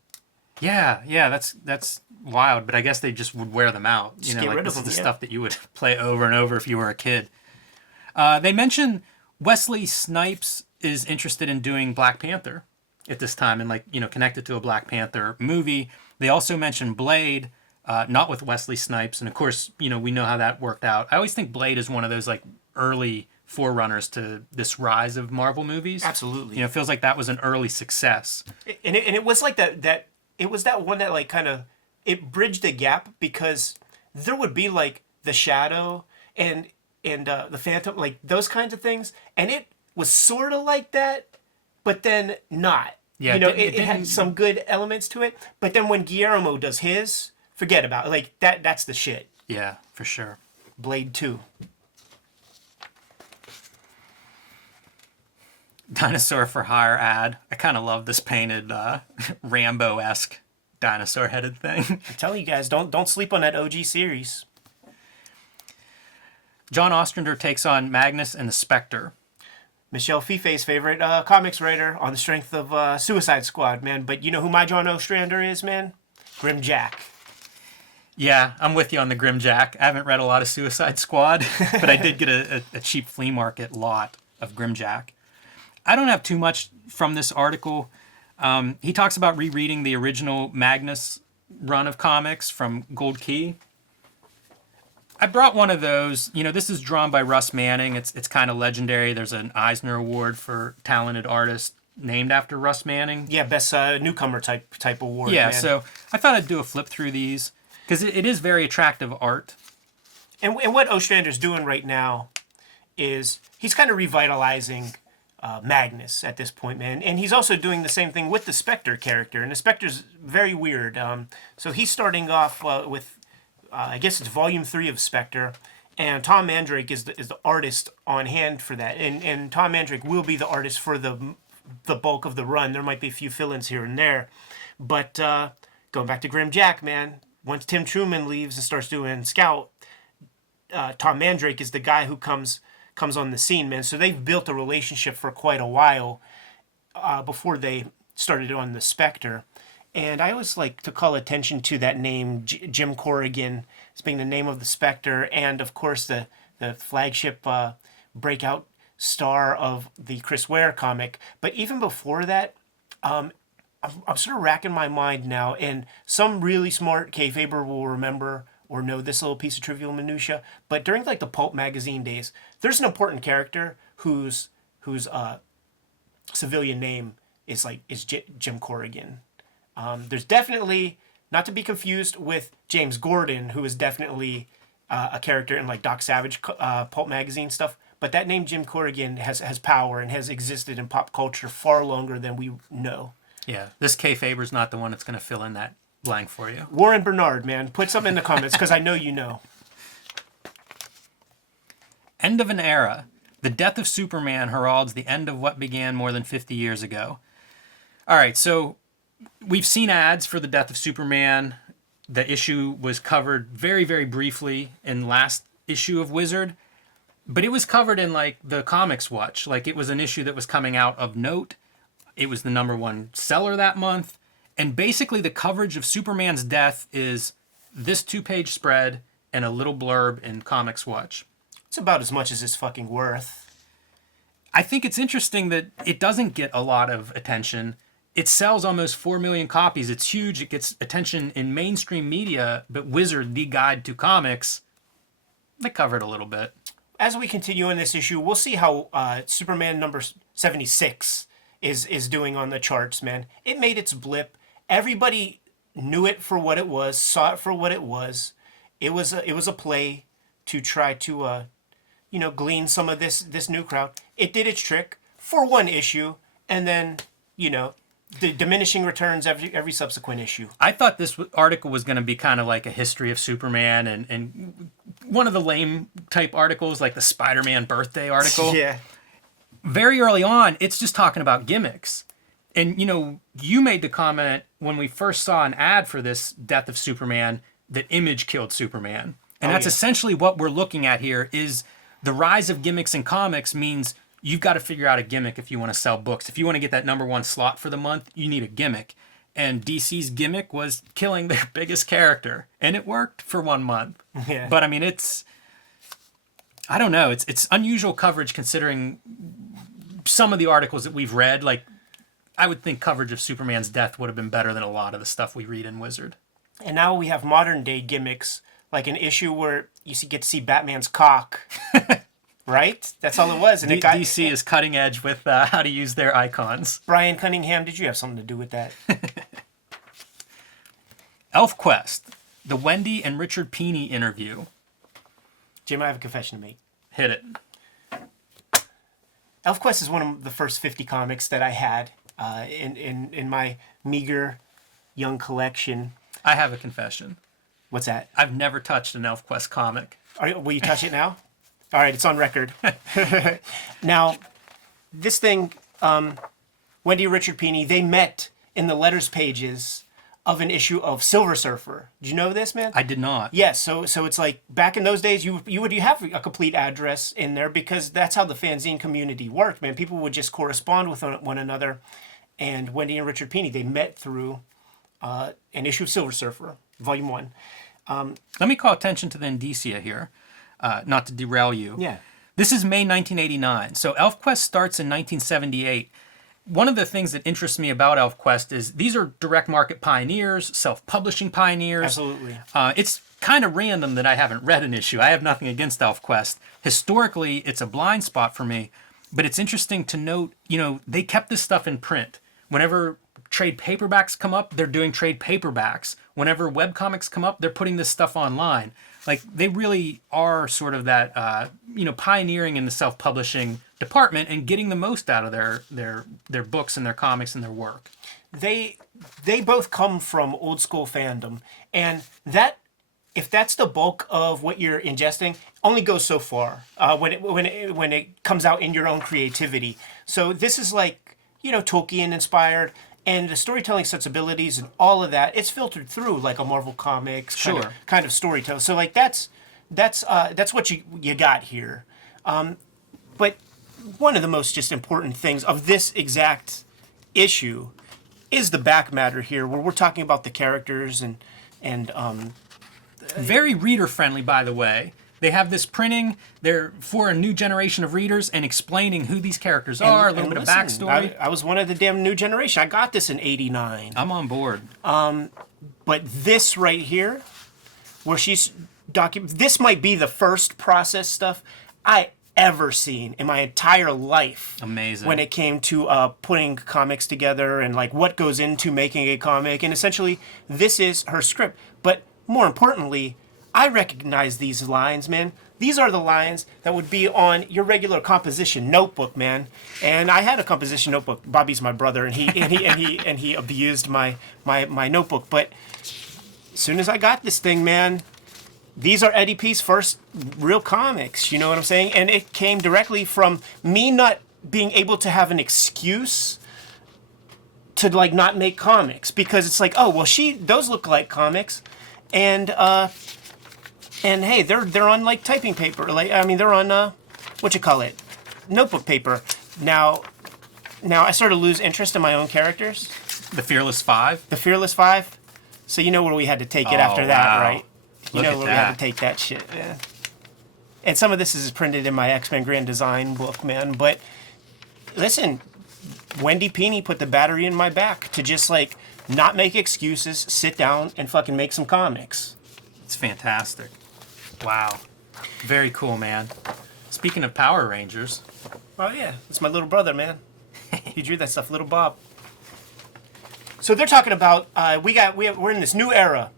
Yeah, that's wild. But I guess they just would wear them out. Just get rid of this them, is the yeah. stuff that you would play over and over if you were a kid. They mentioned Wesley Snipes is interested in doing Black Panther at this time and like, connected to a Black Panther movie. They also mentioned Blade, not with Wesley Snipes. And of course, we know how that worked out. I always think Blade is one of those like early forerunners to this rise of Marvel movies. Absolutely. It feels like that was an early success. And it was like that it was that one that like kind of, it bridged the gap because there would be like the Shadow and the Phantom, like those kinds of things. And it was sort of like that, but then not. Yeah, it had some good elements to it. But then when Guillermo does his, forget about it. Like that's the shit. Yeah, for sure. Blade 2. Dinosaur for Hire ad. I kind of love this painted Rambo-esque dinosaur-headed thing. I'm telling you guys, don't sleep on that OG series. John Ostrander takes on Magnus and the Spectre. Michelle Fife's favorite comics writer on the strength of Suicide Squad, man. But you know who my John Ostrander is, man? Grim Jack. Yeah, I'm with you on the Grim Jack. I haven't read a lot of Suicide Squad, but I did get a cheap flea market lot of Grim Jack. I don't have too much from this article. He talks about rereading the original Magnus run of comics from Gold Key. I brought one of those. This is drawn by Russ Manning. It's kind of legendary. There's an Eisner Award for talented artist named after Russ Manning. Yeah, best newcomer type award. Yeah, man. so I thought I'd do a flip through these. Because it is very attractive art. And what Ostrander's doing right now is he's kind of revitalizing Magnus at this point, man. And he's also doing the same thing with the Spectre character. And the Spectre's very weird. So he's starting off with, I guess it's volume 3 of Spectre. And Tom Mandrake is the artist on hand for that. And Tom Mandrake will be the artist for the bulk of the run. There might be a few fill-ins here and there. But going back to Grim Jack, man, once Tim Truman leaves and starts doing Scout, Tom Mandrake is the guy who comes on the scene, man. So they've built a relationship for quite a while before they started on the Spectre. And I always like to call attention to that name, Jim Corrigan, as being the name of the Spectre, and of course the flagship breakout star of the Chris Ware comic. But even before that, I'm sort of racking my mind now, and some really smart Kayfaber will remember or know this little piece of trivial minutia. But during like the pulp magazine days, there's an important character whose civilian name is Jim Corrigan. There's definitely, not to be confused with James Gordon, who is definitely a character in like Doc Savage pulp magazine stuff. But that name Jim Corrigan has power and has existed in pop culture far longer than we know. Yeah, this Kayfaber's not the one that's going to fill in that blank for you. Warren Bernard, man, put something in the comments because I know you know. End of an era. The death of Superman heralds the end of what began more than 50 years ago. All right, so we've seen ads for the death of Superman. The issue was covered very, very briefly in last issue of Wizard, but it was covered in like the Comics Watch. Like it was an issue that was coming out of note. It was the #1 seller that month. And basically the coverage of Superman's death is this 2-page spread and a little blurb in Comics Watch. It's about as much as it's fucking worth. I think it's interesting that it doesn't get a lot of attention. It sells almost 4 million copies. It's huge. It gets attention in mainstream media, but Wizard, the guide to comics, they cover it a little bit. As we continue in this issue, we'll see how Superman number 76 is doing on the charts, man. It made its blip. Everybody knew it for what it was, saw it for what it was. It was a play to try to glean some of this new crowd. It did its trick for one issue, and then the diminishing returns every subsequent issue. I thought this article was going to be kind of like a history of Superman and one of the lame type articles, like the Spider-Man birthday article. Yeah. Very early on, it's just talking about gimmicks. And, you made the comment when we first saw an ad for this Death of Superman that Image killed Superman. And that's essentially what we're looking at here is the rise of gimmicks in comics means you've got to figure out a gimmick if you want to sell books. If you want to get that #1 slot for the month, you need a gimmick. And DC's gimmick was killing their biggest character. And it worked for 1 month. Yeah. But, I mean, I don't know. It's unusual coverage considering some of the articles that we've read. Like, I would think coverage of Superman's death would have been better than a lot of the stuff we read in Wizard. And now we have modern day gimmicks, like an issue where you get to see Batman's cock. Right? That's all it was. And DC is cutting edge with how to use their icons. Brian Cunningham, did you have something to do with that? Elfquest, the Wendy and Richard Pini interview. Jim, I have a confession to make. Hit it. Elfquest is one of the first 50 comics that I had in my meager young collection. I have a confession. What's that? I've never touched an Elfquest comic. Will you touch it now? All right, it's on record. Now, this thing, Wendy and Richard Pini, they met in the letters pages of an issue of Silver Surfer. Did you know this, man? I did not. Yes, so it's like back in those days, you have a complete address in there because that's how the fanzine community worked, man. People would just correspond with one another. And Wendy and Richard Pini, they met through an issue of Silver Surfer, Volume 1. Let me call attention to the indicia here, not to derail you. Yeah. This is May 1989. So Elfquest starts in 1978. One of the things that interests me about Elfquest is these are direct market pioneers, self-publishing pioneers. Absolutely. It's kind of random that I haven't read an issue. I have nothing against Elfquest. Historically, it's a blind spot for me, but it's interesting to note, they kept this stuff in print. Whenever trade paperbacks come up, they're doing trade paperbacks. Whenever webcomics come up, they're putting this stuff online. Like, they really are sort of that, pioneering in the self-publishing department and getting the most out of their books and their comics and their work. They both come from old school fandom, and that, if that's the bulk of what you're ingesting, only goes so far when it comes out in your own creativity. So this is like, Tolkien inspired, and the storytelling sensibilities and all of that, it's filtered through like a Marvel Comics kind of storytelling. So like that's what you got here. But one of the most just important things of this exact issue is the back matter here, where we're talking about the characters and very reader friendly, by the way. They have this printing. They're for a new generation of readers and explaining who these characters are, a little bit of backstory. I was one of the damn new generation. I got this in '89. I'm on board. But this right here, where she's this might be the first process stuff I ever seen in my entire life. Amazing. When it came to putting comics together and like what goes into making a comic, and essentially this is her script. But more importantly, I recognize these lines, man. These are the lines that would be on your regular composition notebook, man. And I had a composition notebook. Bobby's my brother, and he abused my notebook. But as soon as I got this thing, man, these are Eddy P's first real comics. You know what I'm saying? And it came directly from me not being able to have an excuse to like not make comics, because it's like, oh well, those look like comics, and hey, they're on like typing paper. They're on notebook paper. Now I sort of lose interest in my own characters. The Fearless Five. The Fearless Five. So you know where we had to take it after that, right? We had to take that shit, man. And some of this is printed in my X-Men Grand Design book, man. But listen, Wendy Pini put the battery in my back to just like not make excuses, sit down and fucking make some comics. It's fantastic. Wow. Very cool, man. Speaking of Power Rangers. Oh yeah, it's my little brother, man. He drew that stuff, Little Bob. So they're talking about we're in this new era,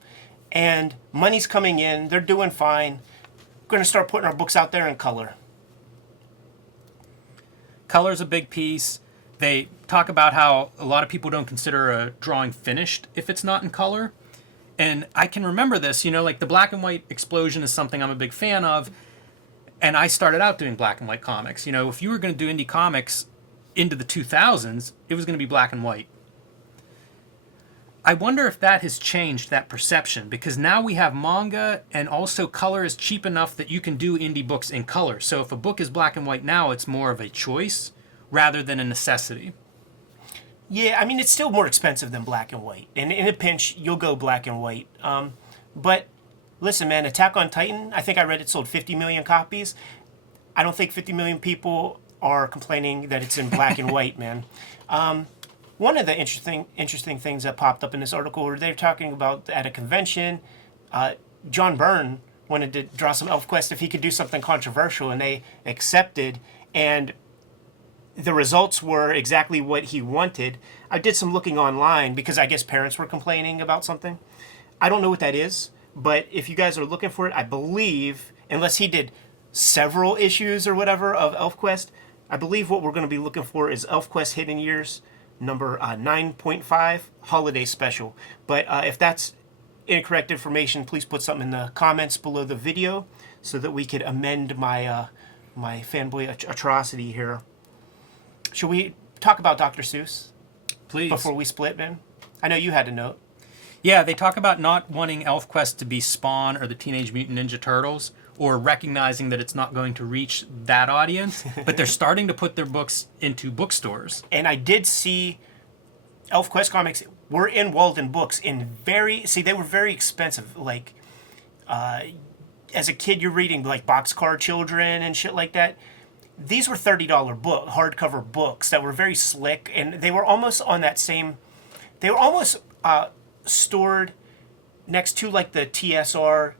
and money's coming in. They're doing fine. We're gonna start putting our books out there in color. Color's a big piece. They talk about how a lot of people don't consider a drawing finished if it's not in color. And I can remember this, like the black and white explosion is something I'm a big fan of. And I started out doing black and white comics. If you were going to do indie comics into the 2000s, it was going to be black and white. I wonder if that has changed that perception, because now we have manga, and also color is cheap enough that you can do indie books in color. So if a book is black and white now, it's more of a choice rather than a necessity. Yeah, I mean, it's still more expensive than black and white. And in a pinch, you'll go black and white. But listen, man, Attack on Titan, I think I read it sold 50 million copies. I don't think 50 million people are complaining that it's in black and white, man. One of the interesting things that popped up in this article where they're talking about at a convention, John Byrne wanted to draw some Elfquest if he could do something controversial, and they accepted. And the results were exactly what he wanted. I did some looking online because I guess parents were complaining about something. I don't know what that is, but if you guys are looking for it, I believe, unless he did several issues or whatever of Elfquest, I believe what we're going to be looking for is Elfquest Hidden Years, number 9.5, Holiday Special. But if that's incorrect information, please put something in the comments below the video so that we could amend my fanboy atrocity here. Should we talk about Dr. Seuss? Please. Before we split, man? I know you had a note. Yeah, they talk about not wanting Elfquest to be Spawn or the Teenage Mutant Ninja Turtles, or recognizing that it's not going to reach that audience, but they're starting to put their books into bookstores. And I did see Elfquest comics were in Walden Books they were very expensive. Like, as a kid, you're reading like Boxcar Children and shit like that. These were $30 hardcover books that were very slick, and they were almost on that same. They were almost stored next to like the TSR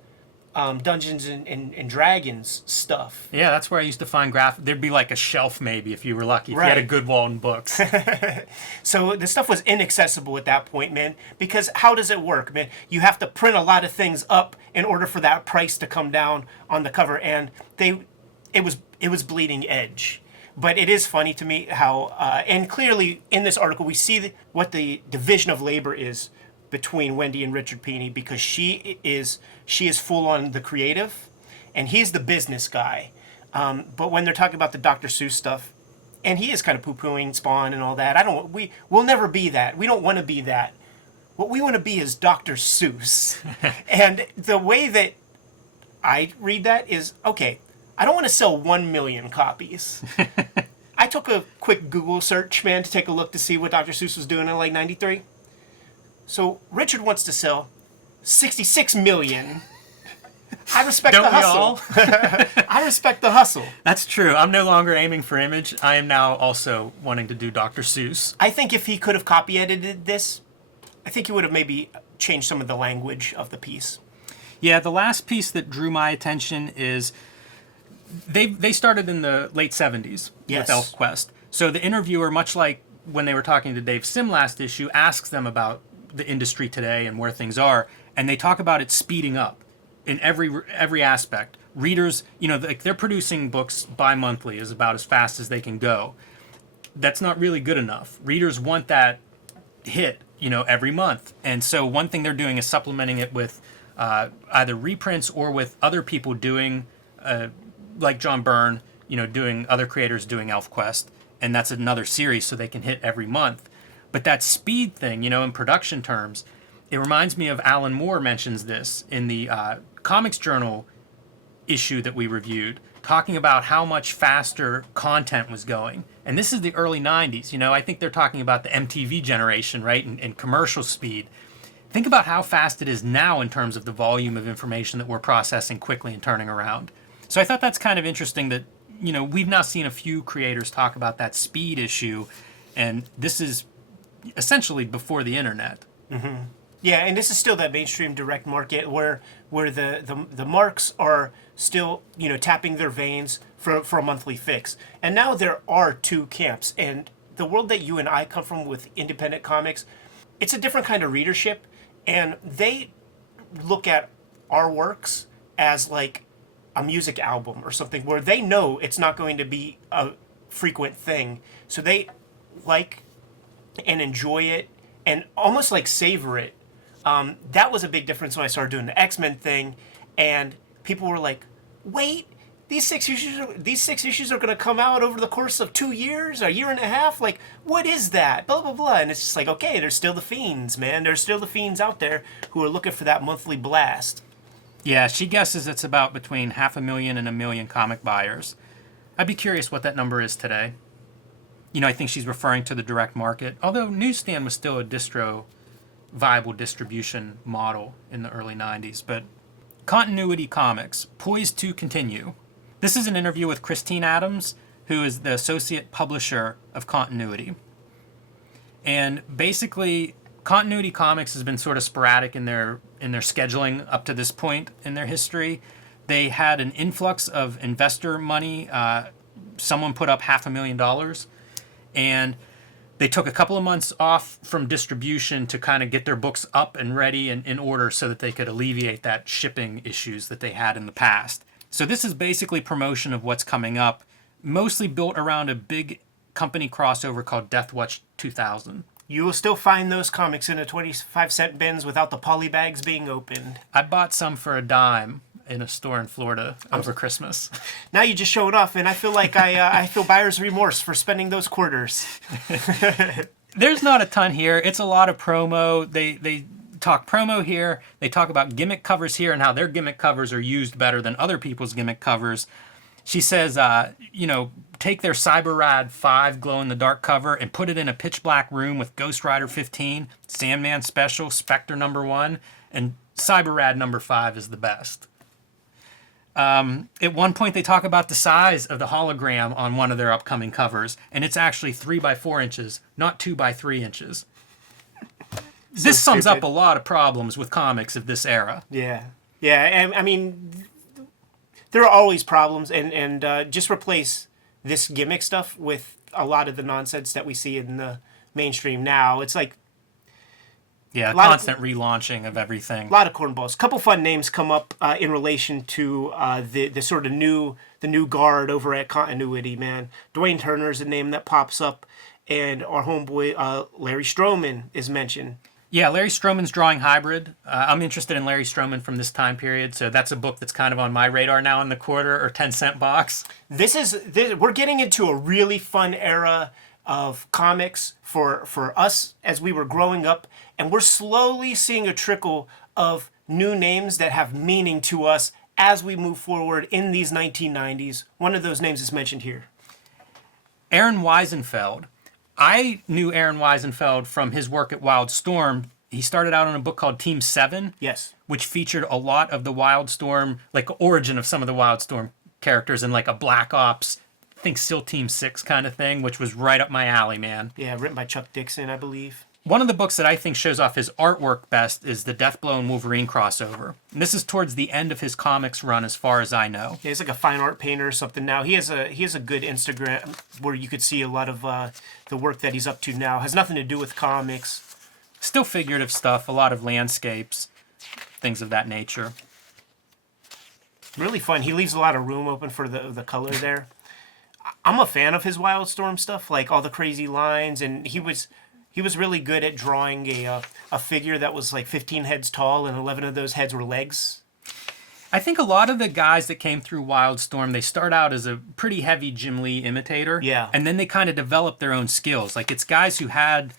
Dungeons and Dragons stuff. Yeah, that's where I used to find there'd be like a shelf maybe if you were lucky, if you had a good wall and books. So the stuff was inaccessible at that point, man, because how does it work, man? You have to print a lot of things up in order for that price to come down on the cover, and it was bleeding edge. But it is funny to me how, and clearly in this article we see what the division of labor is between Wendy and Richard Pini, because she is full on the creative, and he's the business guy. But when they're talking about the Dr. Seuss stuff, and he is kind of poo-pooing Spawn and all that, we'll never be that. We don't want to be that. What we want to be is Dr. Seuss. And the way that I read that is, okay, I don't want to sell 1 million copies. I took a quick Google search, man, to take a look to see what Dr. Seuss was doing in like 93. So Richard wants to sell 66 million. I respect the hustle. I respect the hustle. That's true. I'm no longer aiming for image. I am now also wanting to do Dr. Seuss. I think if he could have copy edited this, I think he would have maybe changed some of the language of the piece. Yeah, the last piece that drew my attention is they started in the late 70s with Elfquest. So the interviewer, much like when they were talking to Dave Sim last issue, asks them about the industry today and where things are, and they talk about it speeding up in every aspect. Readers, they're producing books bi-monthly is about as fast as they can go. That's not really good enough. Readers want that hit, every month. And so one thing they're doing is supplementing it with either reprints or with other people doing, like John Byrne, doing other creators doing Elfquest, and that's another series so they can hit every month. But that speed thing, in production terms, it reminds me of Alan Moore mentions this in the Comics Journal issue that we reviewed, talking about how much faster content was going. And this is the early 90s. I think they're talking about the MTV generation, right, and commercial speed. Think about how fast it is now in terms of the volume of information that we're processing quickly and turning around. So I thought that's kind of interesting that, we've now seen a few creators talk about that speed issue, and this is essentially before the internet. Mm-hmm. Yeah, and this is still that mainstream direct market where the marks are still, tapping their veins for a monthly fix. And now there are two camps. And the world that you and I come from with independent comics, it's a different kind of readership. And they look at our works as like a music album or something where they know it's not going to be a frequent thing. So they like and enjoy it and almost like savor it. That was a big difference when I started doing the X-Men thing, and people were like, wait, these six issues are going to come out over the course of 2 years, a year and a half? Like, what is that? Blah, blah, blah. And it's just like, okay, there's still the fiends, man. There's still the fiends out there who are looking for that monthly blast. Yeah, she guesses it's about between 500,000 and 1 million comic buyers. I'd be curious what that number is today. I think she's referring to the direct market, although newsstand was still a viable distribution model in the early 90s. But Continuity Comics, poised to continue. This is an interview with Christine Adams, who is the associate publisher of Continuity. And basically, Continuity Comics has been sort of sporadic in their scheduling up to this point in their history. They had an influx of investor money. Someone put up $500,000, and they took a couple of months off from distribution to kind of get their books up and ready and in order so that they could alleviate that shipping issues that they had in the past. So this is basically promotion of what's coming up, mostly built around a big company crossover called Death Watch 2000. You will still find those comics in a 25-cent bins without the poly bags being opened. I bought some for $10 in a store in Florida over Christmas. Now you just showed off, and I feel like I feel buyer's remorse for spending those quarters. There's not a ton here. It's a lot of promo. They talk promo here. They talk about gimmick covers here and how their gimmick covers are used better than other people's gimmick covers. She says, take their Cyber Rad 5 glow-in-the-dark cover and put it in a pitch-black room with Ghost Rider 15, Sandman Special, Spectre #1, and Cyber Rad #5 is the best. At one point, they talk about the size of the hologram on one of their upcoming covers, and it's actually 3 by 4 inches, not 2 by 3 inches. This sums up a lot of problems with comics of this era. Yeah. Yeah, and I mean, there are always problems, and just replace this gimmick stuff with a lot of the nonsense that we see in the mainstream now. It's like Yeah, a lot constant of relaunching of everything. a lot of cornballs. A couple fun names come up in relation to the sort of new guard over at Continuity. Man, Dwayne Turner's a name that pops up, and our homeboy Larry Stroman is mentioned. Yeah, Larry Stroman's drawing Hybrid. I'm interested in Larry Stroman from this time period, so that's a book that's kind of on my radar now in the quarter or 10-cent box. We're getting into a really fun era of comics for us as we were growing up, and we're slowly seeing a trickle of new names that have meaning to us as we move forward in these 1990s. One of those names is mentioned here. Aaron Weisenfeld. I knew Aaron Weisenfeld from his work at Wildstorm. He started out on a book called Team 7, Yes. which featured a lot of the Wildstorm, like origin of some of the Wildstorm characters and like a Black Ops, think SEAL Team 6 kind of thing, which was right up my alley, man. Yeah, written by Chuck Dixon, I believe. One of the books that I think shows off his artwork best is the Deathblow and Wolverine crossover. And this is towards the end of his comics run as far as I know. Yeah, he's like a fine art painter or something now. He has a good Instagram where you could see a lot of the work that he's up to now. Has nothing to do with comics. Still figurative stuff, a lot of landscapes, things of that nature. Really fun. He leaves a lot of room open for the color there. I'm a fan of his Wildstorm stuff, like all the crazy lines, and he was really good at drawing a figure that was like 15 heads tall, and 11 of those heads were legs. I think a lot of the guys that came through Wildstorm, they start out as a pretty heavy Jim Lee imitator. Yeah. And then they kind of develop their own skills. Like it's guys who had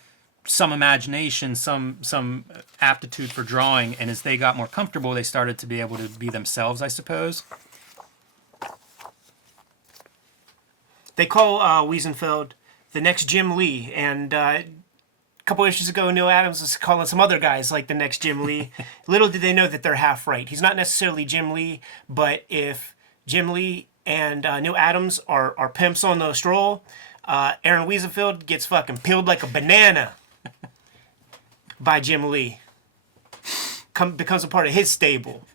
some imagination, some aptitude for drawing, and as they got more comfortable, they started to be able to be themselves, I suppose. They call Wiesenfeld the next Jim Lee, and a couple issues ago, Neil Adams was calling some other guys like the next Jim Lee. Little did they know that they're half right. He's not necessarily Jim Lee, but if Jim Lee and Neil Adams are pimps on the stroll, Aaron Wiesenfeld gets fucking peeled like a banana by Jim Lee. Becomes a part of his stable.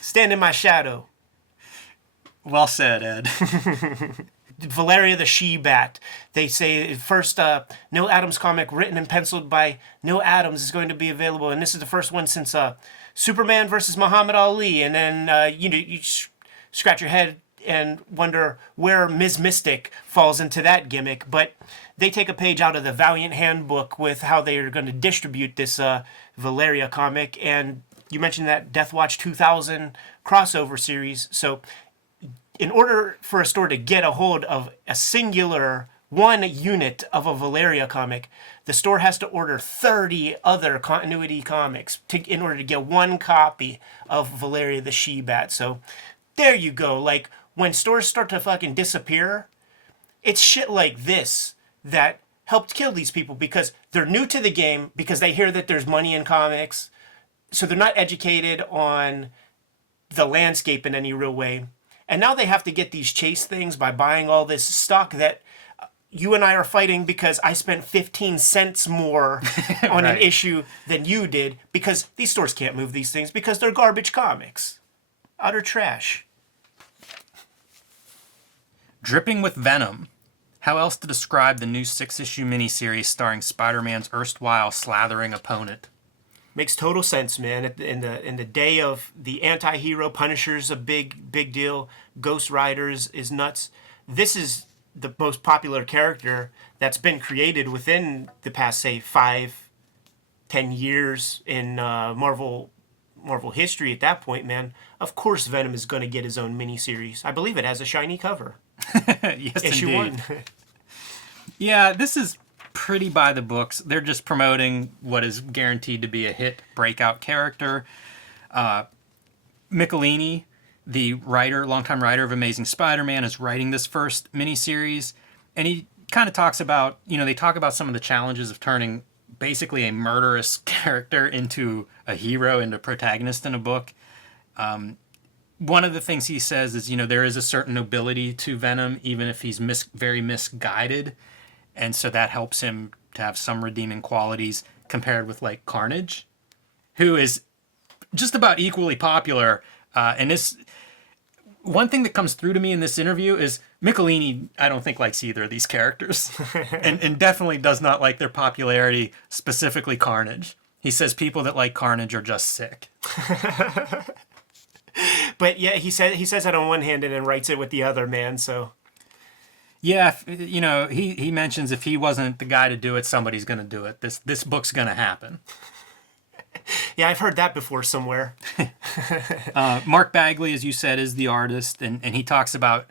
Stand in my shadow. Well said, Ed. Valeria the She-Bat. They say first Neil Adams comic written and penciled by Neil Adams is going to be available, and this is the first one since Superman versus Muhammad Ali. And then you scratch your head and wonder where Ms. Mystic falls into that gimmick. But they take a page out of the Valiant handbook with how they are going to distribute this Valeria comic. And you mentioned that Death Watch 2000 crossover series. So in order for a store to get a hold of a singular one unit of a Valeria comic, the store has to order 30 other continuity comics in order to get one copy of Valeria the She-Bat. So there you go. Like when stores start to fucking disappear, it's shit like this that helped kill these people because they're new to the game, because they hear that there's money in comics, so they're not educated on the landscape in any real way. And now they have to get these chase things by buying all this stock that you and I are fighting because I spent 15 cents more on an issue than you did because these stores can't move these things because they're garbage comics. Utter trash. Dripping with Venom. How else to describe the new 6-issue miniseries starring Spider-Man's erstwhile slathering opponent? Makes total sense, man. In the day of the anti-hero, Punisher's a big deal. Ghost Riders is nuts. This is the most popular character that's been created within the past, say, 5-10 years in Marvel history at that point, man. Of course Venom is going to get his own miniseries. I believe it has a shiny cover. Yes, Issue indeed. 1. Yeah, this is pretty by the books. They're just promoting what is guaranteed to be a hit breakout character. McFarlane, the longtime writer of Amazing Spider-Man, is writing this first miniseries, and he kind of talks about, they talk about some of the challenges of turning basically a murderous character into a hero, into a protagonist in a book. One of the things he says is, there is a certain nobility to Venom, even if he's very misguided. And so that helps him to have some redeeming qualities compared with like Carnage, who is just about equally popular. And this one thing that comes through to me in this interview is Michelini, I don't think, likes either of these characters, and definitely does not like their popularity, specifically Carnage. He says people that like Carnage are just sick. But yeah, he says that on one hand and then writes it with the other, man. So yeah, you know, he mentions if he wasn't the guy to do it, somebody's going to do it. This book's going to happen. Yeah, I've heard that before somewhere. Mark Bagley, as you said, is the artist, and he talks about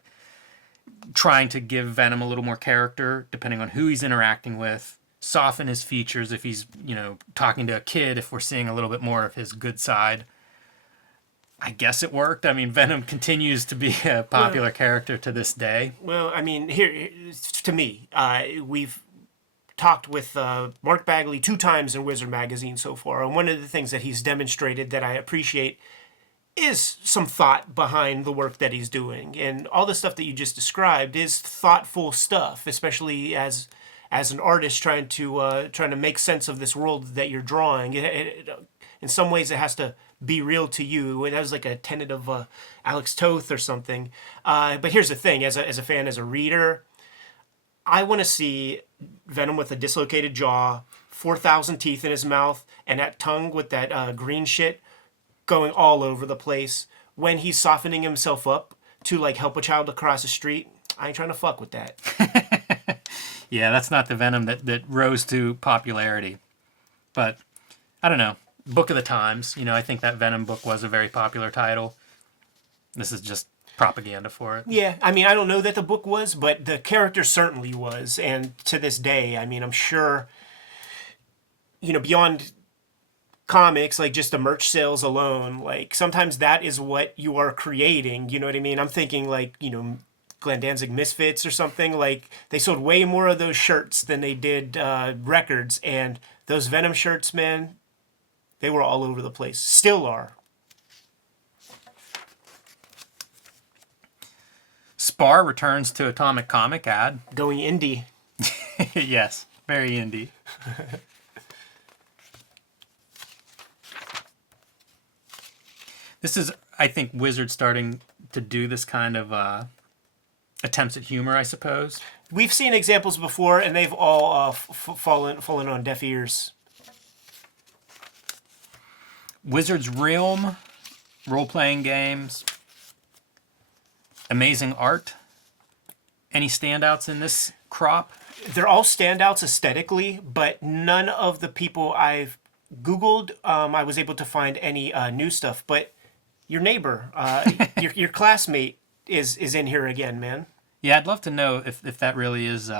trying to give Venom a little more character, depending on who he's interacting with, soften his features if he's, you know, talking to a kid, if we're seeing a little bit more of his good side. I guess it worked. I mean, Venom continues to be a popular character to this day. Well, I mean, here, to me, we've talked with Mark Bagley 2 times in Wizard Magazine so far, and one of the things that he's demonstrated that I appreciate is some thought behind the work that he's doing. And all the stuff that you just described is thoughtful stuff, especially as an artist trying to make sense of this world that you're drawing. In some ways, it has to be real to you. That was like a tenet of Alex Toth or something. But here's the thing: as a fan, as a reader, I want to see Venom with a dislocated jaw, 4,000 teeth in his mouth, and that tongue with that green shit going all over the place. When he's softening himself up to like help a child across the street, I ain't trying to fuck with that. Yeah, that's not the Venom that rose to popularity. But I don't know. Book of the times. You know, I think that Venom book was a very popular title. This is just propaganda for it. Yeah, I mean, I don't know that the book was, but the character certainly was. And to this day, I mean, I'm sure, you know, beyond comics, like just the merch sales alone, like sometimes that is what you are creating. You know what I mean? I'm thinking like, you know, Glenn Danzig Misfits or something. Like they sold way more of those shirts than they did records. And those Venom shirts, man, they were all over the place. Still are. Spar returns to Atomic Comic ad. Going indie. Yes, very indie. This is, I think, Wizard starting to do this kind of attempts at humor, I suppose. We've seen examples before, and they've all fallen on deaf ears. Wizard's Realm, role-playing games, amazing art. Any standouts in this crop? They're all standouts aesthetically, but none of the people I've Googled, I was able to find any new stuff. But your neighbor, your classmate is in here again, man. Yeah, I'd love to know if that really is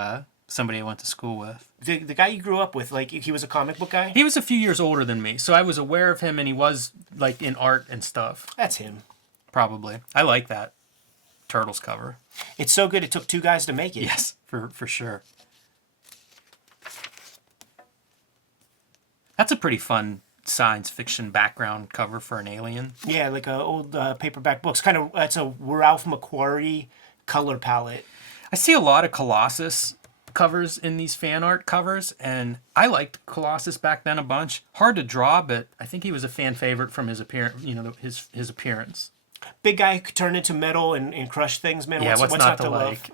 somebody I went to school with. The guy you grew up with, like he was a comic book guy? He was a few years older than me, so I was aware of him, and he was like in art and stuff. That's him. Probably. I like that Turtles cover. It's so good it took 2 guys to make it. Yes, for sure. That's a pretty fun science fiction background cover for an alien. Yeah, like old paperback books. Kind of, it's a Ralph McQuarrie color palette. I see a lot of Colossus covers in these fan art covers, and I liked Colossus back then a bunch. Hard to draw, but I think he was a fan favorite from his appearance. You know, his appearance. Big guy could turn into metal and crush things, man. Yeah, what's not to like?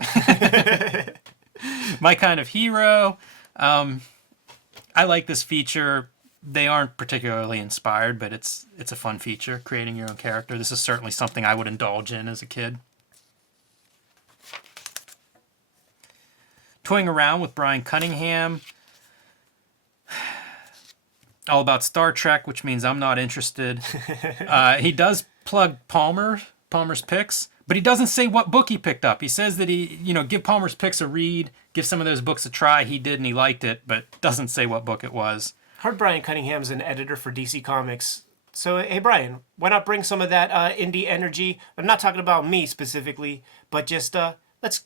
My kind of hero. I like this feature. They aren't particularly inspired, but it's a fun feature, creating your own character. This is certainly something I would indulge in as a kid. Toying Around with Brian Cunningham. All about Star Trek, which means I'm not interested. He does plug Palmer's Picks, but he doesn't say what book he picked up. He says that he, give Palmer's Picks a read, give some of those books a try. He did, and he liked it, but doesn't say what book it was. Heard Brian Cunningham's an editor for DC Comics. So, hey, Brian, why not bring some of that indie energy? I'm not talking about me specifically, but just let's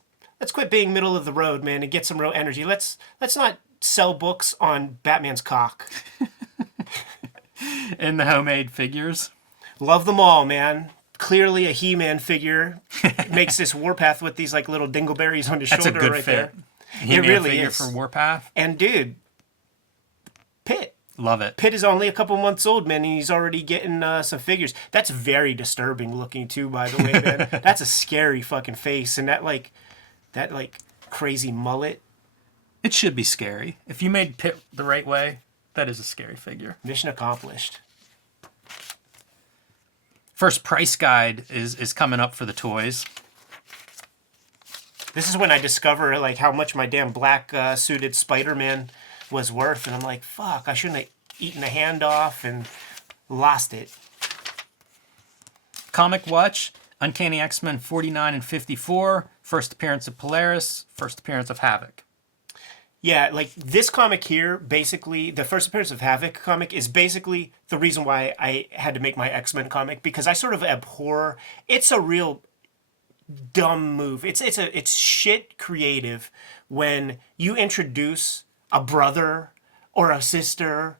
quit being middle of the road, man, and get some real energy. Let's not sell books on Batman's cock. And the homemade figures. Love them all, man. Clearly a He-Man figure makes this Warpath with these like little dingleberries on his That's shoulder a good right fit. there. He-Man it really figure is for Warpath. And dude, Pitt. Love it. Pitt is only a couple months old, man, and he's already getting some figures. That's very disturbing looking too, by the way, man. That's a scary fucking face, and that crazy mullet. It should be scary. If you made Pitt the right way, that is a scary figure. Mission accomplished. First price guide is coming up for the toys. This is when I discover like how much my damn black suited Spider-Man was worth, and I'm like, fuck, I shouldn't have eaten a hand off and lost it. Comic Watch, Uncanny X-Men 49 and 54, first appearance of Polaris, first appearance of Havoc. Yeah, like this comic here, basically, the first appearance of Havoc comic is basically the reason why I had to make my X-Men comic, because I sort of abhor, it's a real dumb move. It's shit creative when you introduce a brother or a sister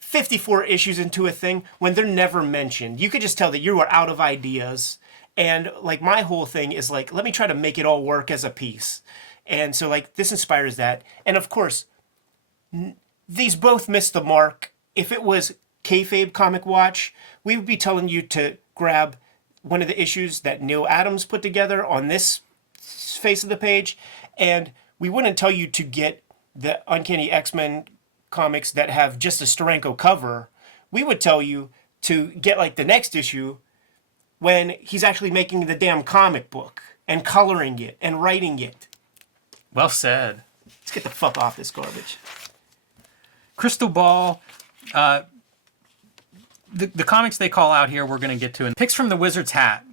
54 issues into a thing when they're never mentioned. You could just tell that you are out of ideas. And like my whole thing is like, let me try to make it all work as a piece. And so like this inspires that. And of course, these both missed the mark. If it was Kayfabe Comic Watch, we would be telling you to grab one of the issues that Neil Adams put together on this face of the page, and we wouldn't tell you to get the Uncanny X-Men comics that have just a Steranko cover. We would tell you to get like the next issue when he's actually making the damn comic book and coloring it and writing it. Well said. Let's get the fuck off this garbage. Crystal Ball, the comics they call out here we're going to get to. And picks from the Wizard's Hat.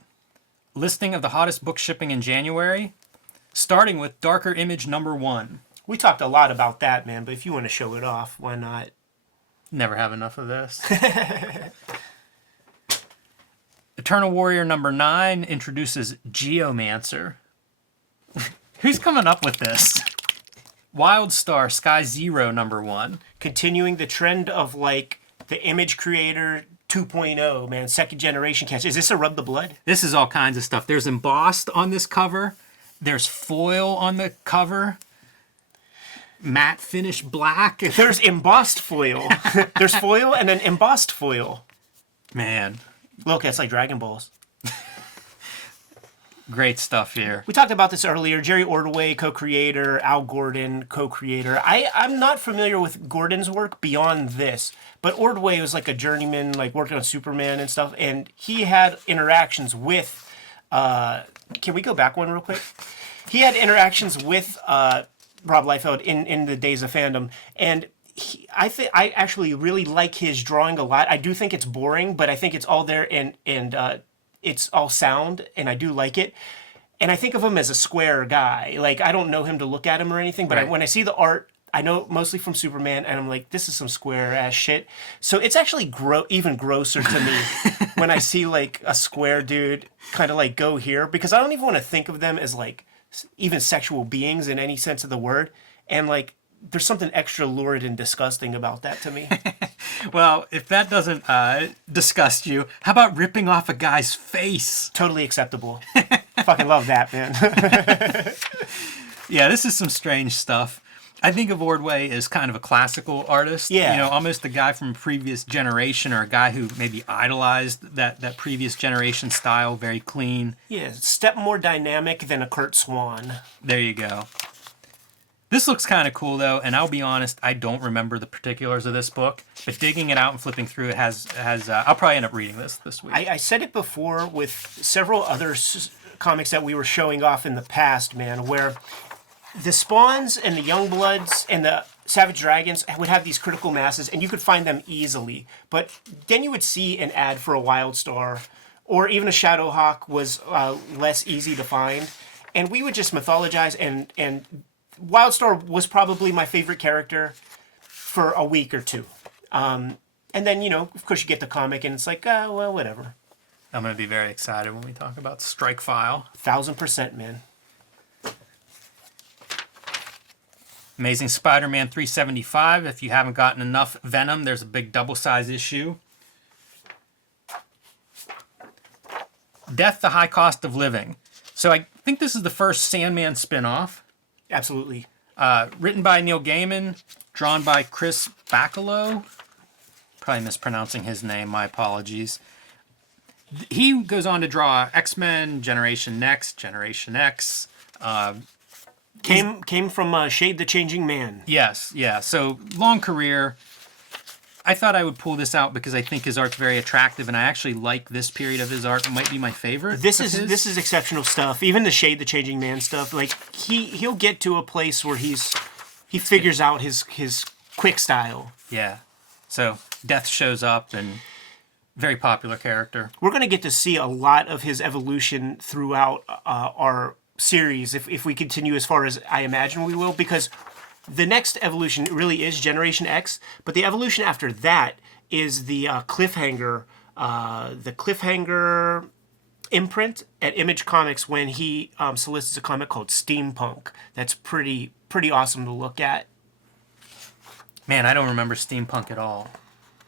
Listing of the hottest book shipping in January, starting with Darker Image #1. We talked a lot about that, man, but if you want to show it off, why not? Never have enough of this. Eternal Warrior #9 introduces Geomancer. Who's coming up with this? Wildstar Sky Zero #1. Continuing the trend of like the Image Creator 2.0, man, second generation catch. Is this a Rub the Blood? This is all kinds of stuff. There's embossed on this cover. There's foil on the cover. Matte finish black. There's embossed foil. There's foil and then embossed foil. Man. Look, it's like Dragon Balls. Great stuff here. We talked about this earlier. Jerry Ordway, co-creator. Al Gordon, co-creator. I'm not familiar with Gordon's work beyond this, but Ordway was like a journeyman, like working on Superman and stuff, and he had interactions with... can we go back one real quick? He had interactions with Rob Liefeld in the Days of Fandom, and I actually really like his drawing a lot. I do think it's boring, but I think it's all there and it's all sound, and I do like it. And I think of him as a square guy. Like, I don't know him to look at him or anything, but right. when I see the art, I know mostly from Superman, and I'm like, this is some square-ass shit. So it's actually even grosser to me when I see, like, a square dude kind of, like, go here, because I don't even want to think of them as, like, even sexual beings in any sense of the word. And, like, there's something extra lurid and disgusting about that to me. Well, if that doesn't disgust you, how about ripping off a guy's face? Totally acceptable. Fucking love that, man. Yeah, this is some strange stuff. I think of Ordway as kind of a classical artist. Yeah. You know, almost a guy from a previous generation, or a guy who maybe idolized that previous generation style, very clean. Yeah, step more dynamic than a Kurt Swan. There you go. This looks kind of cool, though, and I'll be honest, I don't remember the particulars of this book, but digging it out and flipping through it has I'll probably end up reading this week. I said it before with several other comics that we were showing off in the past, man, where the Spawns and the Youngbloods and the Savage Dragons would have these critical masses, and you could find them easily. But then you would see an ad for a Wildstar, or even a Shadowhawk was less easy to find. And we would just mythologize, and Wildstar was probably my favorite character for a week or two. And then, you know, of course you get the comic, and it's like, well, whatever. I'm going to be very excited when we talk about Strike File. 1000%, man. Amazing Spider-Man 375. If you haven't gotten enough Venom, there's a big double-size issue. Death, the High Cost of Living. So I think this is the first Sandman spin-off. Absolutely. Written by Neil Gaiman, drawn by Chris Bacalo. Probably mispronouncing his name, my apologies. He goes on to draw X-Men, Generation Next, Generation X. Came from Shade the Changing Man. Yes, yeah. So long career. I thought I would pull this out because I think his art's very attractive, and I actually like this period of his art. It might be my favorite. This is exceptional stuff. Even the Shade the Changing Man stuff. Like he'll get to a place where he figures out his quick style. Yeah. So Death shows up, and very popular character. We're going to get to see a lot of his evolution throughout our series if we continue as far as I imagine we will, because the next evolution really is Generation X, but the evolution after that is the cliffhanger imprint at Image Comics when he solicits a comic called Steampunk. That's pretty awesome to look at. Man, I don't remember Steampunk at all.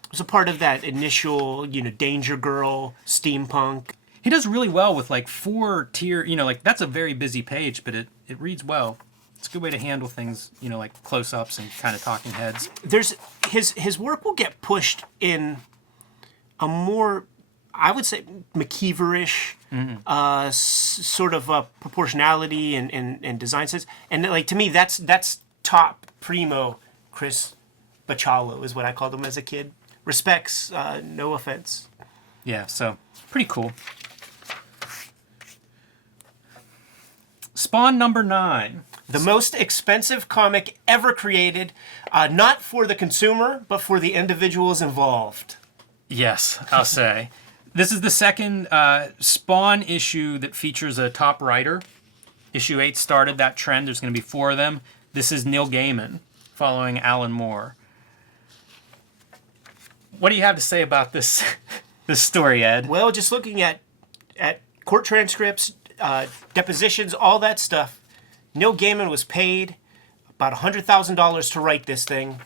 It was a part of that initial, Danger Girl, Steampunk. He does really well with like 4-tier, like that's a very busy page, but it reads well. It's a good way to handle things, like close-ups and kind of talking heads. There's his work will get pushed in a more, I would say, McKeever-ish sort of proportionality and design sense. And like to me, that's top primo Chris Bachalo is what I called him as a kid. Respects, no offense. Yeah, so pretty cool. Spawn number 9. The most expensive comic ever created, not for the consumer, but for the individuals involved. Yes, I'll say. This is the second Spawn issue that features a top writer. Issue 8 started that trend. There's going to be 4 of them. This is Neil Gaiman, following Alan Moore. What do you have to say about this story, Ed? Well, just looking at court transcripts, depositions, all that stuff, Neil Gaiman was paid about $100,000 to write this thing.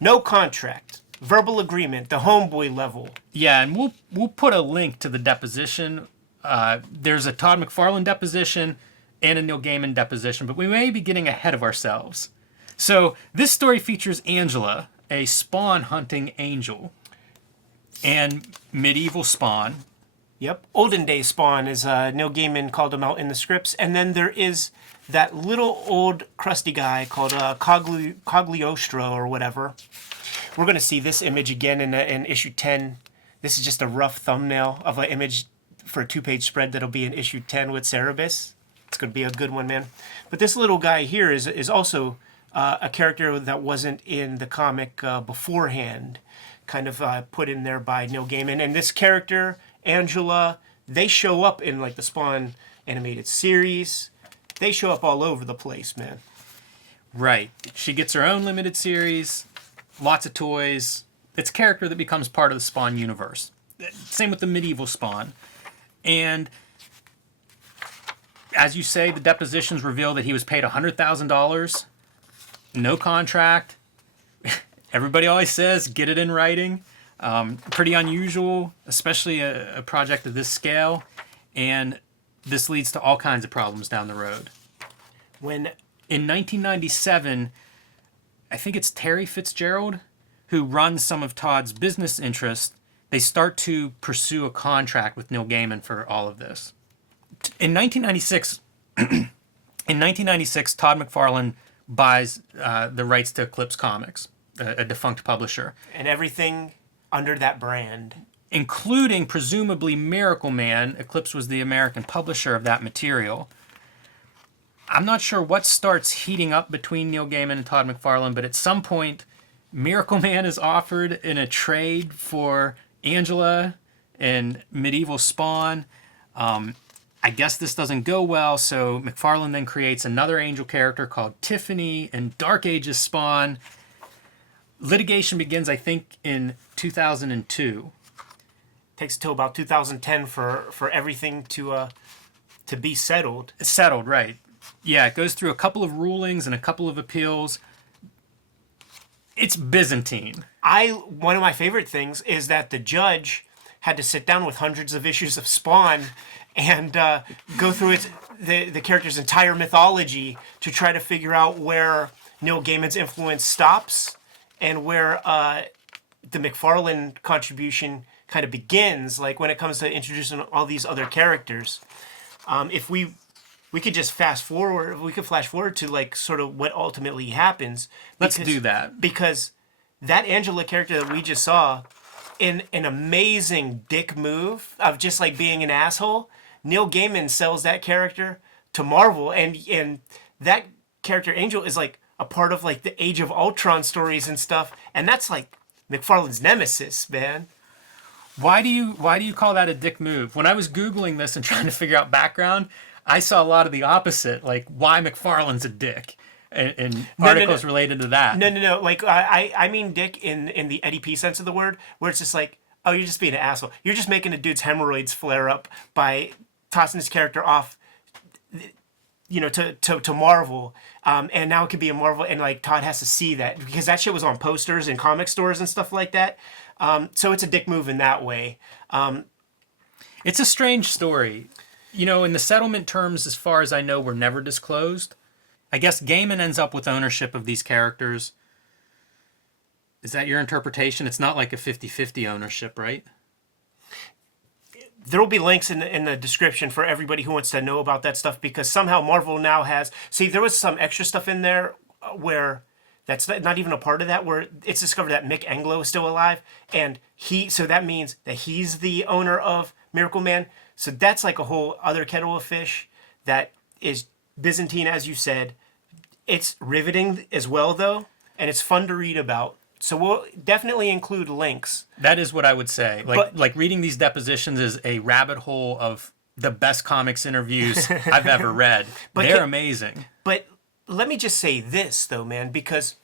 No contract, verbal agreement, the homeboy level. Yeah, and we'll put a link to the deposition. There's a Todd McFarlane deposition and a Neil Gaiman deposition, but we may be getting ahead of ourselves. So this story features Angela, a spawn hunting angel, and medieval Spawn. Yep, olden day Spawn, as Neil Gaiman called him out in the scripts. And then there is that little old crusty guy called Cogliostro or whatever. We're going to see this image again in issue 10. This is just a rough thumbnail of an image for a 2-page spread that'll be in issue 10 with Cerebus. It's going to be a good one, man. But this little guy here is also a character that wasn't in the comic beforehand, kind of put in there by Neil Gaiman. And this character, Angela, they show up in like the Spawn animated series. They show up all over the place, man. Right. She gets her own limited series, lots of toys. It's a character that becomes part of the Spawn universe. Same with the medieval Spawn. And as you say, the depositions reveal that he was paid $100,000, no contract. Everybody always says, get it in writing. Pretty unusual, especially a project of this scale. And this leads to all kinds of problems down the road. In 1997, I think it's Terry Fitzgerald, who runs some of Todd's business interests, they start to pursue a contract with Neil Gaiman for all of this. In 1996, Todd McFarlane buys the rights to Eclipse Comics, a defunct publisher. And everything under that brand. Including, presumably, Miracle Man. Eclipse was the American publisher of that material. I'm not sure what starts heating up between Neil Gaiman and Todd McFarlane, but at some point, Miracle Man is offered in a trade for Angela and medieval Spawn. I guess this doesn't go well, so McFarlane then creates another angel character called Tiffany and Dark Ages Spawn. Litigation begins, I think, in 2002. Takes until about 2010 for everything to be settled. It's settled, right. Yeah, it goes through a couple of rulings and a couple of appeals. It's Byzantine. One of my favorite things is that the judge had to sit down with hundreds of issues of Spawn and go through it the character's entire mythology to try to figure out where Neil Gaiman's influence stops and where the McFarlane contribution kind of begins, like when it comes to introducing all these other characters. If we could just flash forward to like sort of what ultimately happens. Let's do that. Because that Angela character that we just saw, in an amazing dick move of just like being an asshole, Neil Gaiman sells that character to Marvel, and that character Angel is like a part of like the Age of Ultron stories and stuff, and that's like McFarlane's nemesis, man. Why do you call that a dick move? When I was Googling this and trying to figure out background, I saw a lot of the opposite, like why McFarlane's a dick, and articles related to that. No. Like I mean dick in the Eddy P sense of the word, where it's just like, oh, you're just being an asshole. You're just making a dude's hemorrhoids flare up by tossing his character off, you know, to Marvel, and now it could be a Marvel, and like Todd has to see that because that shit was on posters and comic stores and stuff like that. So it's a dick move in that way. It's a strange story. You know, in the settlement terms, as far as I know, were never disclosed. I guess Gaiman ends up with ownership of these characters. Is that your interpretation? It's not like a 50-50 ownership, right? There will be links in the description for everybody who wants to know about that stuff, because somehow Marvel now has... See, there was some extra stuff in there where that's not even a part of that, where it's discovered that Mick Anglo is still alive, and so that means that he's the owner of Miracle Man. So that's like a whole other kettle of fish that is Byzantine, as you said. It's riveting as well, though, and it's fun to read about. So we'll definitely include links. That is what I would say. Like reading these depositions is a rabbit hole of the best comics interviews I've ever read. They're amazing. But let me just say this, though, man, because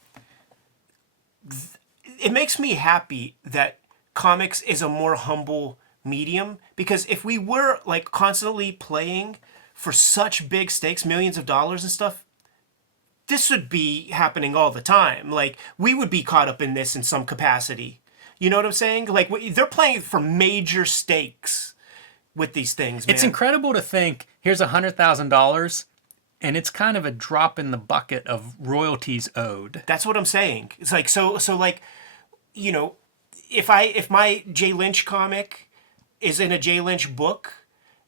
it makes me happy that comics is a more humble medium, because if we were like constantly playing for such big stakes, millions of dollars and stuff, this would be happening all the time. Like, we would be caught up in this in some capacity. You know what I'm saying? Like, they're playing for major stakes with these things, man. It's incredible to think, here's $100,000, and it's kind of a drop in the bucket of royalties owed. That's what I'm saying. It's like, so like, you know, if my Jay Lynch comic is in a Jay Lynch book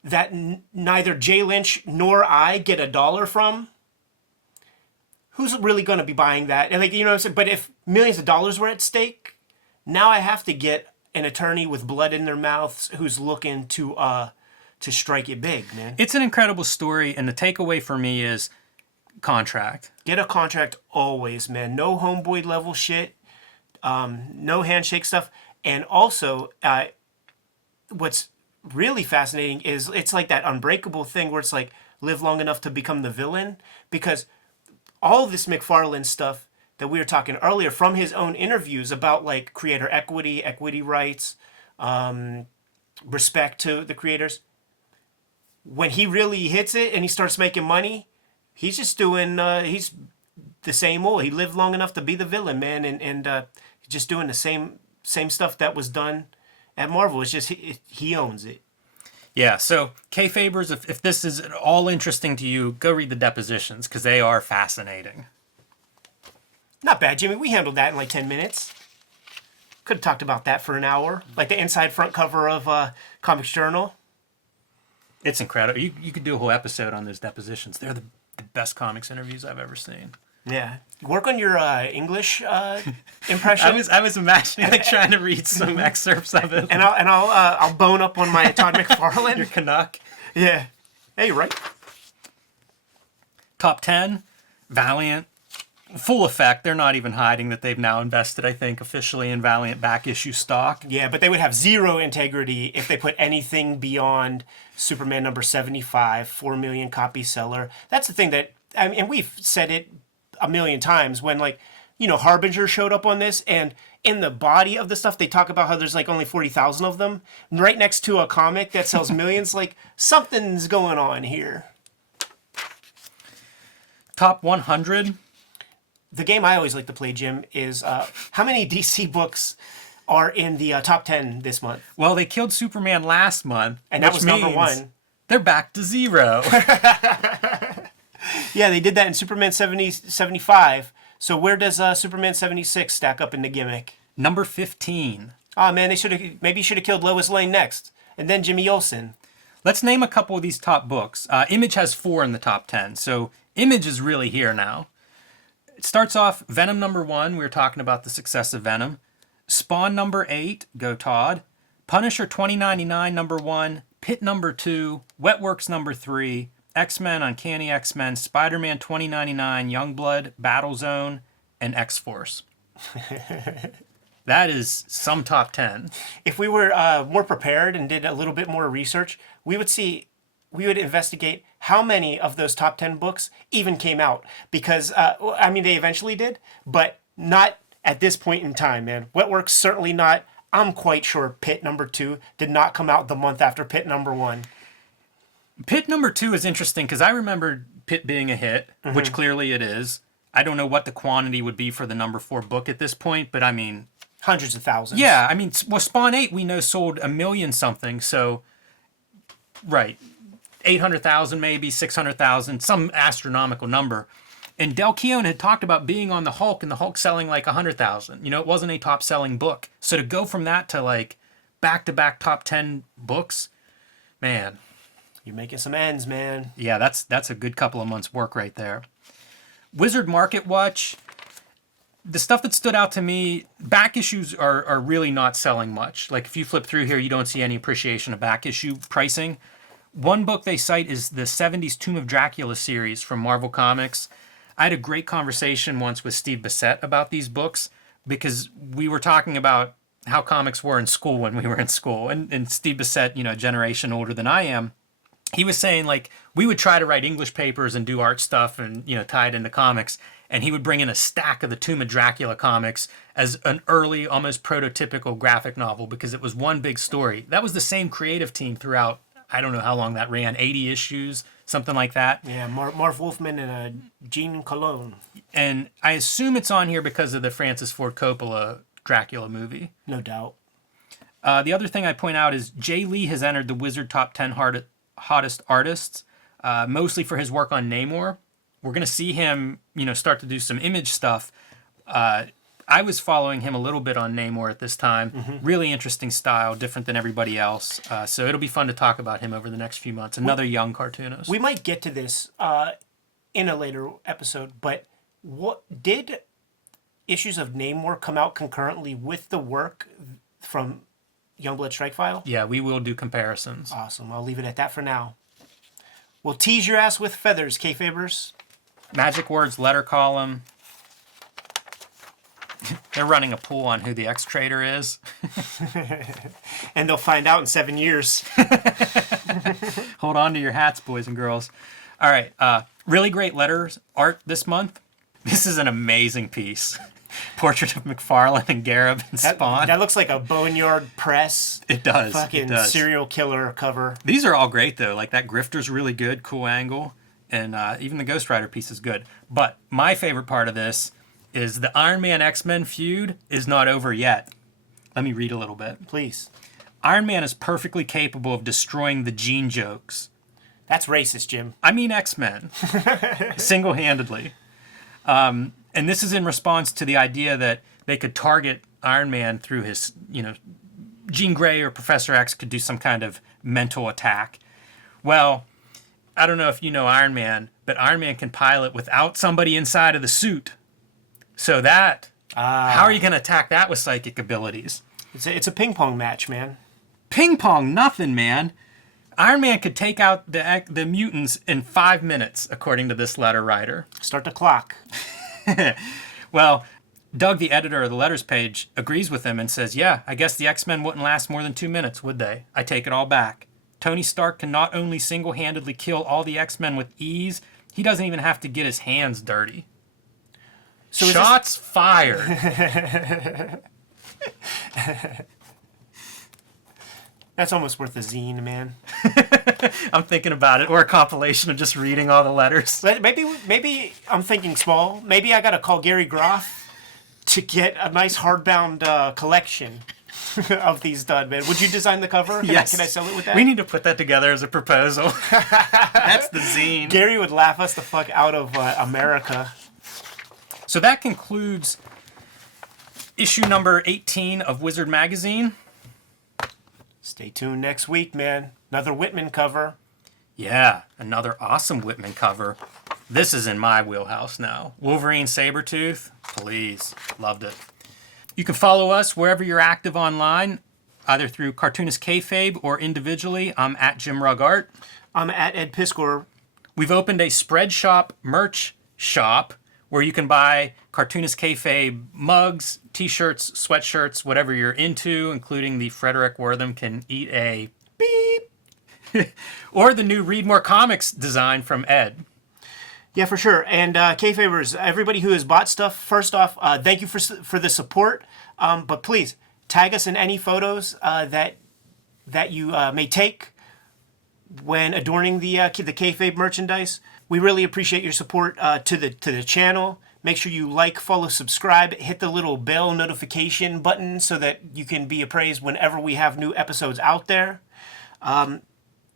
that neither Jay Lynch nor I get $1 from, who's really going to be buying that? And like, you know what I'm saying? But if millions of dollars were at stake, now I have to get an attorney with blood in their mouths who's looking to strike it big, man. It's an incredible story, and the takeaway for me is contract. Get a contract always, man. No homeboy level shit. No handshake stuff. And also, what's really fascinating is it's like that Unbreakable thing where it's like live long enough to become the villain, because all this McFarlane stuff that we were talking earlier from his own interviews about like creator equity rights, respect to the creators, when he really hits it and he starts making money, he's just doing he's the same old. He lived long enough to be the villain, man, and just doing the same stuff that was done at Marvel. It's just he owns it. Yeah, so Kayfabers, if this is at all interesting to you, go read the depositions, because they are fascinating. Not bad, Jimmy. We handled that in like 10 minutes. Could have talked about that for an hour. Like the inside front cover of Comics Journal. It's incredible. You could do a whole episode on those depositions. They're the best comics interviews I've ever seen. Yeah. Work on your English impression. I was imagining like trying to read some excerpts of it. And I'll bone up on my Todd McFarlane. Your Canuck. Yeah. Hey, you're right. Top 10, Valiant. Full effect. They're not even hiding that they've now invested, I think, officially in Valiant back issue stock. Yeah, but they would have zero integrity if they put anything beyond Superman number 75, 4 million copy seller. That's the thing that, I mean, and we've said it a million times when, like, you know, Harbinger showed up on this, and in the body of the stuff, they talk about how there's like only 40,000 of them, right next to a comic that sells millions. Like, something's going on here. Top 100. The game I always like to play, Jim, is how many DC books are in the top 10 this month? Well, they killed Superman last month. And that was number one. They're back to 0. Yeah, they did that in Superman 75. So where does Superman 76 stack up in the gimmick? Number 15. Oh man, maybe should have killed Lois Lane next, and then Jimmy Olsen. Let's name a couple of these top books. Image has 4 in the top 10, so Image is really here now. It starts off Venom number 1. We were talking about the success of Venom. Spawn number 8. Go Todd. Punisher 2099 number 1. Pit number 2. Wetworks number 3. X-Men, Uncanny X-Men, Spider-Man 2099, Youngblood, Battlezone, and X-Force. That is some top 10. If we were more prepared and did a little bit more research, we would investigate how many of those top 10 books even came out. Because, I mean, they eventually did, but not at this point in time, man. Wetworks certainly not. I'm quite sure Pit number 2 did not come out the month after Pit number 1. Pit number 2 is interesting because I remember Pit being a hit, which clearly it is. I don't know what the quantity would be for the number 4 book at this point, but I mean... Hundreds of thousands. Yeah, I mean, well, Spawn 8 we know sold 1 million something, so... Right. 800,000 maybe, 600,000, some astronomical number. And Del Keown had talked about being on the Hulk and the Hulk selling like 100,000. You know, it wasn't a top-selling book. So to go from that to like back-to-back top 10 books, man... You're making some ends, man. Yeah, that's a good couple of months' work right there. Wizard Market Watch. The stuff that stood out to me, back issues are really not selling much. Like if you flip through here, you don't see any appreciation of back issue pricing. One book they cite is the 70s Tomb of Dracula series from Marvel Comics. I had a great conversation once with Steve Bissett about these books because we were talking about how comics were in school when we were in school. And Steve Bissett, you know, a generation older than I am, he was saying, like, we would try to write English papers and do art stuff and, you know, tie it into comics. And he would bring in a stack of the Tomb of Dracula comics as an early, almost prototypical graphic novel because it was one big story. That was the same creative team throughout, I don't know how long that ran, 80 issues, something like that. Yeah, Marv Wolfman and Gene Cologne. And I assume it's on here because of the Francis Ford Coppola Dracula movie. No doubt. The other thing I point out is Jay Lee has entered the Wizard Top 10 hottest artists, mostly for his work on Namor. We're going to see him, you know, start to do some Image stuff. I was following him a little bit on Namor at this time. Really interesting style, different than everybody else. So it'll be fun to talk about him over the next few months. Another young cartoonist. We might get to this in a later episode, but what did issues of Namor come out concurrently with the work from Youngblood Strike File? Yeah, we will do comparisons. Awesome. I'll leave it at that for now. We'll tease your ass with feathers, Kayfabers. Magic Words letter column. They're running a poll on who the X-Trader is. And they'll find out in 7 years. Hold on to your hats, boys and girls. All right. Really great letters art this month. This is an amazing piece. Portrait of McFarlane and Gareb and Spawn. That looks like a Boneyard Press. It does. Fucking serial killer cover. These are all great, though. Like, that Grifter's really good, cool angle. And even the Ghost Rider piece is good. But my favorite part of this is the Iron Man X-Men feud is not over yet. Let me read a little bit. Please. Iron Man is perfectly capable of destroying the gene jokes. That's racist, Jim. I mean X-Men. Single-handedly. And this is in response to the idea that they could target Iron Man through his, you know, Jean Grey or Professor X could do some kind of mental attack. Well, I don't know if you know Iron Man, but Iron Man can pilot without somebody inside of the suit. So that, how are you going to attack that with psychic abilities? It's a ping pong match, man. Ping pong, nothing, man. Iron Man could take out the mutants in 5 minutes, according to this letter writer. Start the clock. Well, Doug, the editor of the letters page, agrees with him and says, yeah, I guess the X-Men wouldn't last more than 2 minutes, would they? I take it all back. Tony Stark can not only single-handedly kill all the X-Men with ease, he doesn't even have to get his hands dirty. So shots fired. That's almost worth a zine, man. I'm thinking about it, or a compilation of just reading all the letters. Maybe I'm thinking small. Maybe I gotta call Gary Groff to get a nice hardbound collection. of these done, man. Would you design the cover? Yes. Can I sell it with that? We need to put that together as a proposal. That's the zine. Gary would laugh us the fuck out of America. So that concludes issue number 18 of Wizard Magazine. Stay tuned next week, man. Another Whitman cover. Yeah, another awesome Whitman cover. This is in my wheelhouse now. Wolverine Sabretooth, please. Loved it. You can follow us wherever you're active online, either through Cartoonist Kayfabe or individually. I'm at Jim Rugg Art. I'm at Ed Piskor. We've opened a spread shop merch shop where you can buy Cartoonist Kayfabe mugs, t-shirts, sweatshirts, whatever you're into, including the Frederick Wortham Can Eat a Beep, or the new Read More Comics design from Ed. Yeah, for sure. And Kayfabers, everybody who has bought stuff, first off, thank you for the support. But please, tag us in any photos that you may take when adorning the Kayfabe merchandise. We really appreciate your support to the channel. Make sure you like, follow, subscribe, hit the little bell notification button so that you can be appraised whenever we have new episodes out there.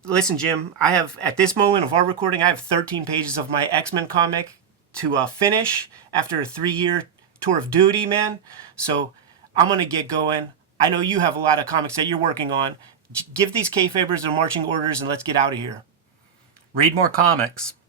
Listen, Jim, I have, at this moment of our recording, I have 13 pages of my X-Men comic to finish after a 3-year tour of duty, man. So I'm going to get going. I know you have a lot of comics that you're working on. Give these Kayfabers their marching orders and let's get out of here. Read more comics.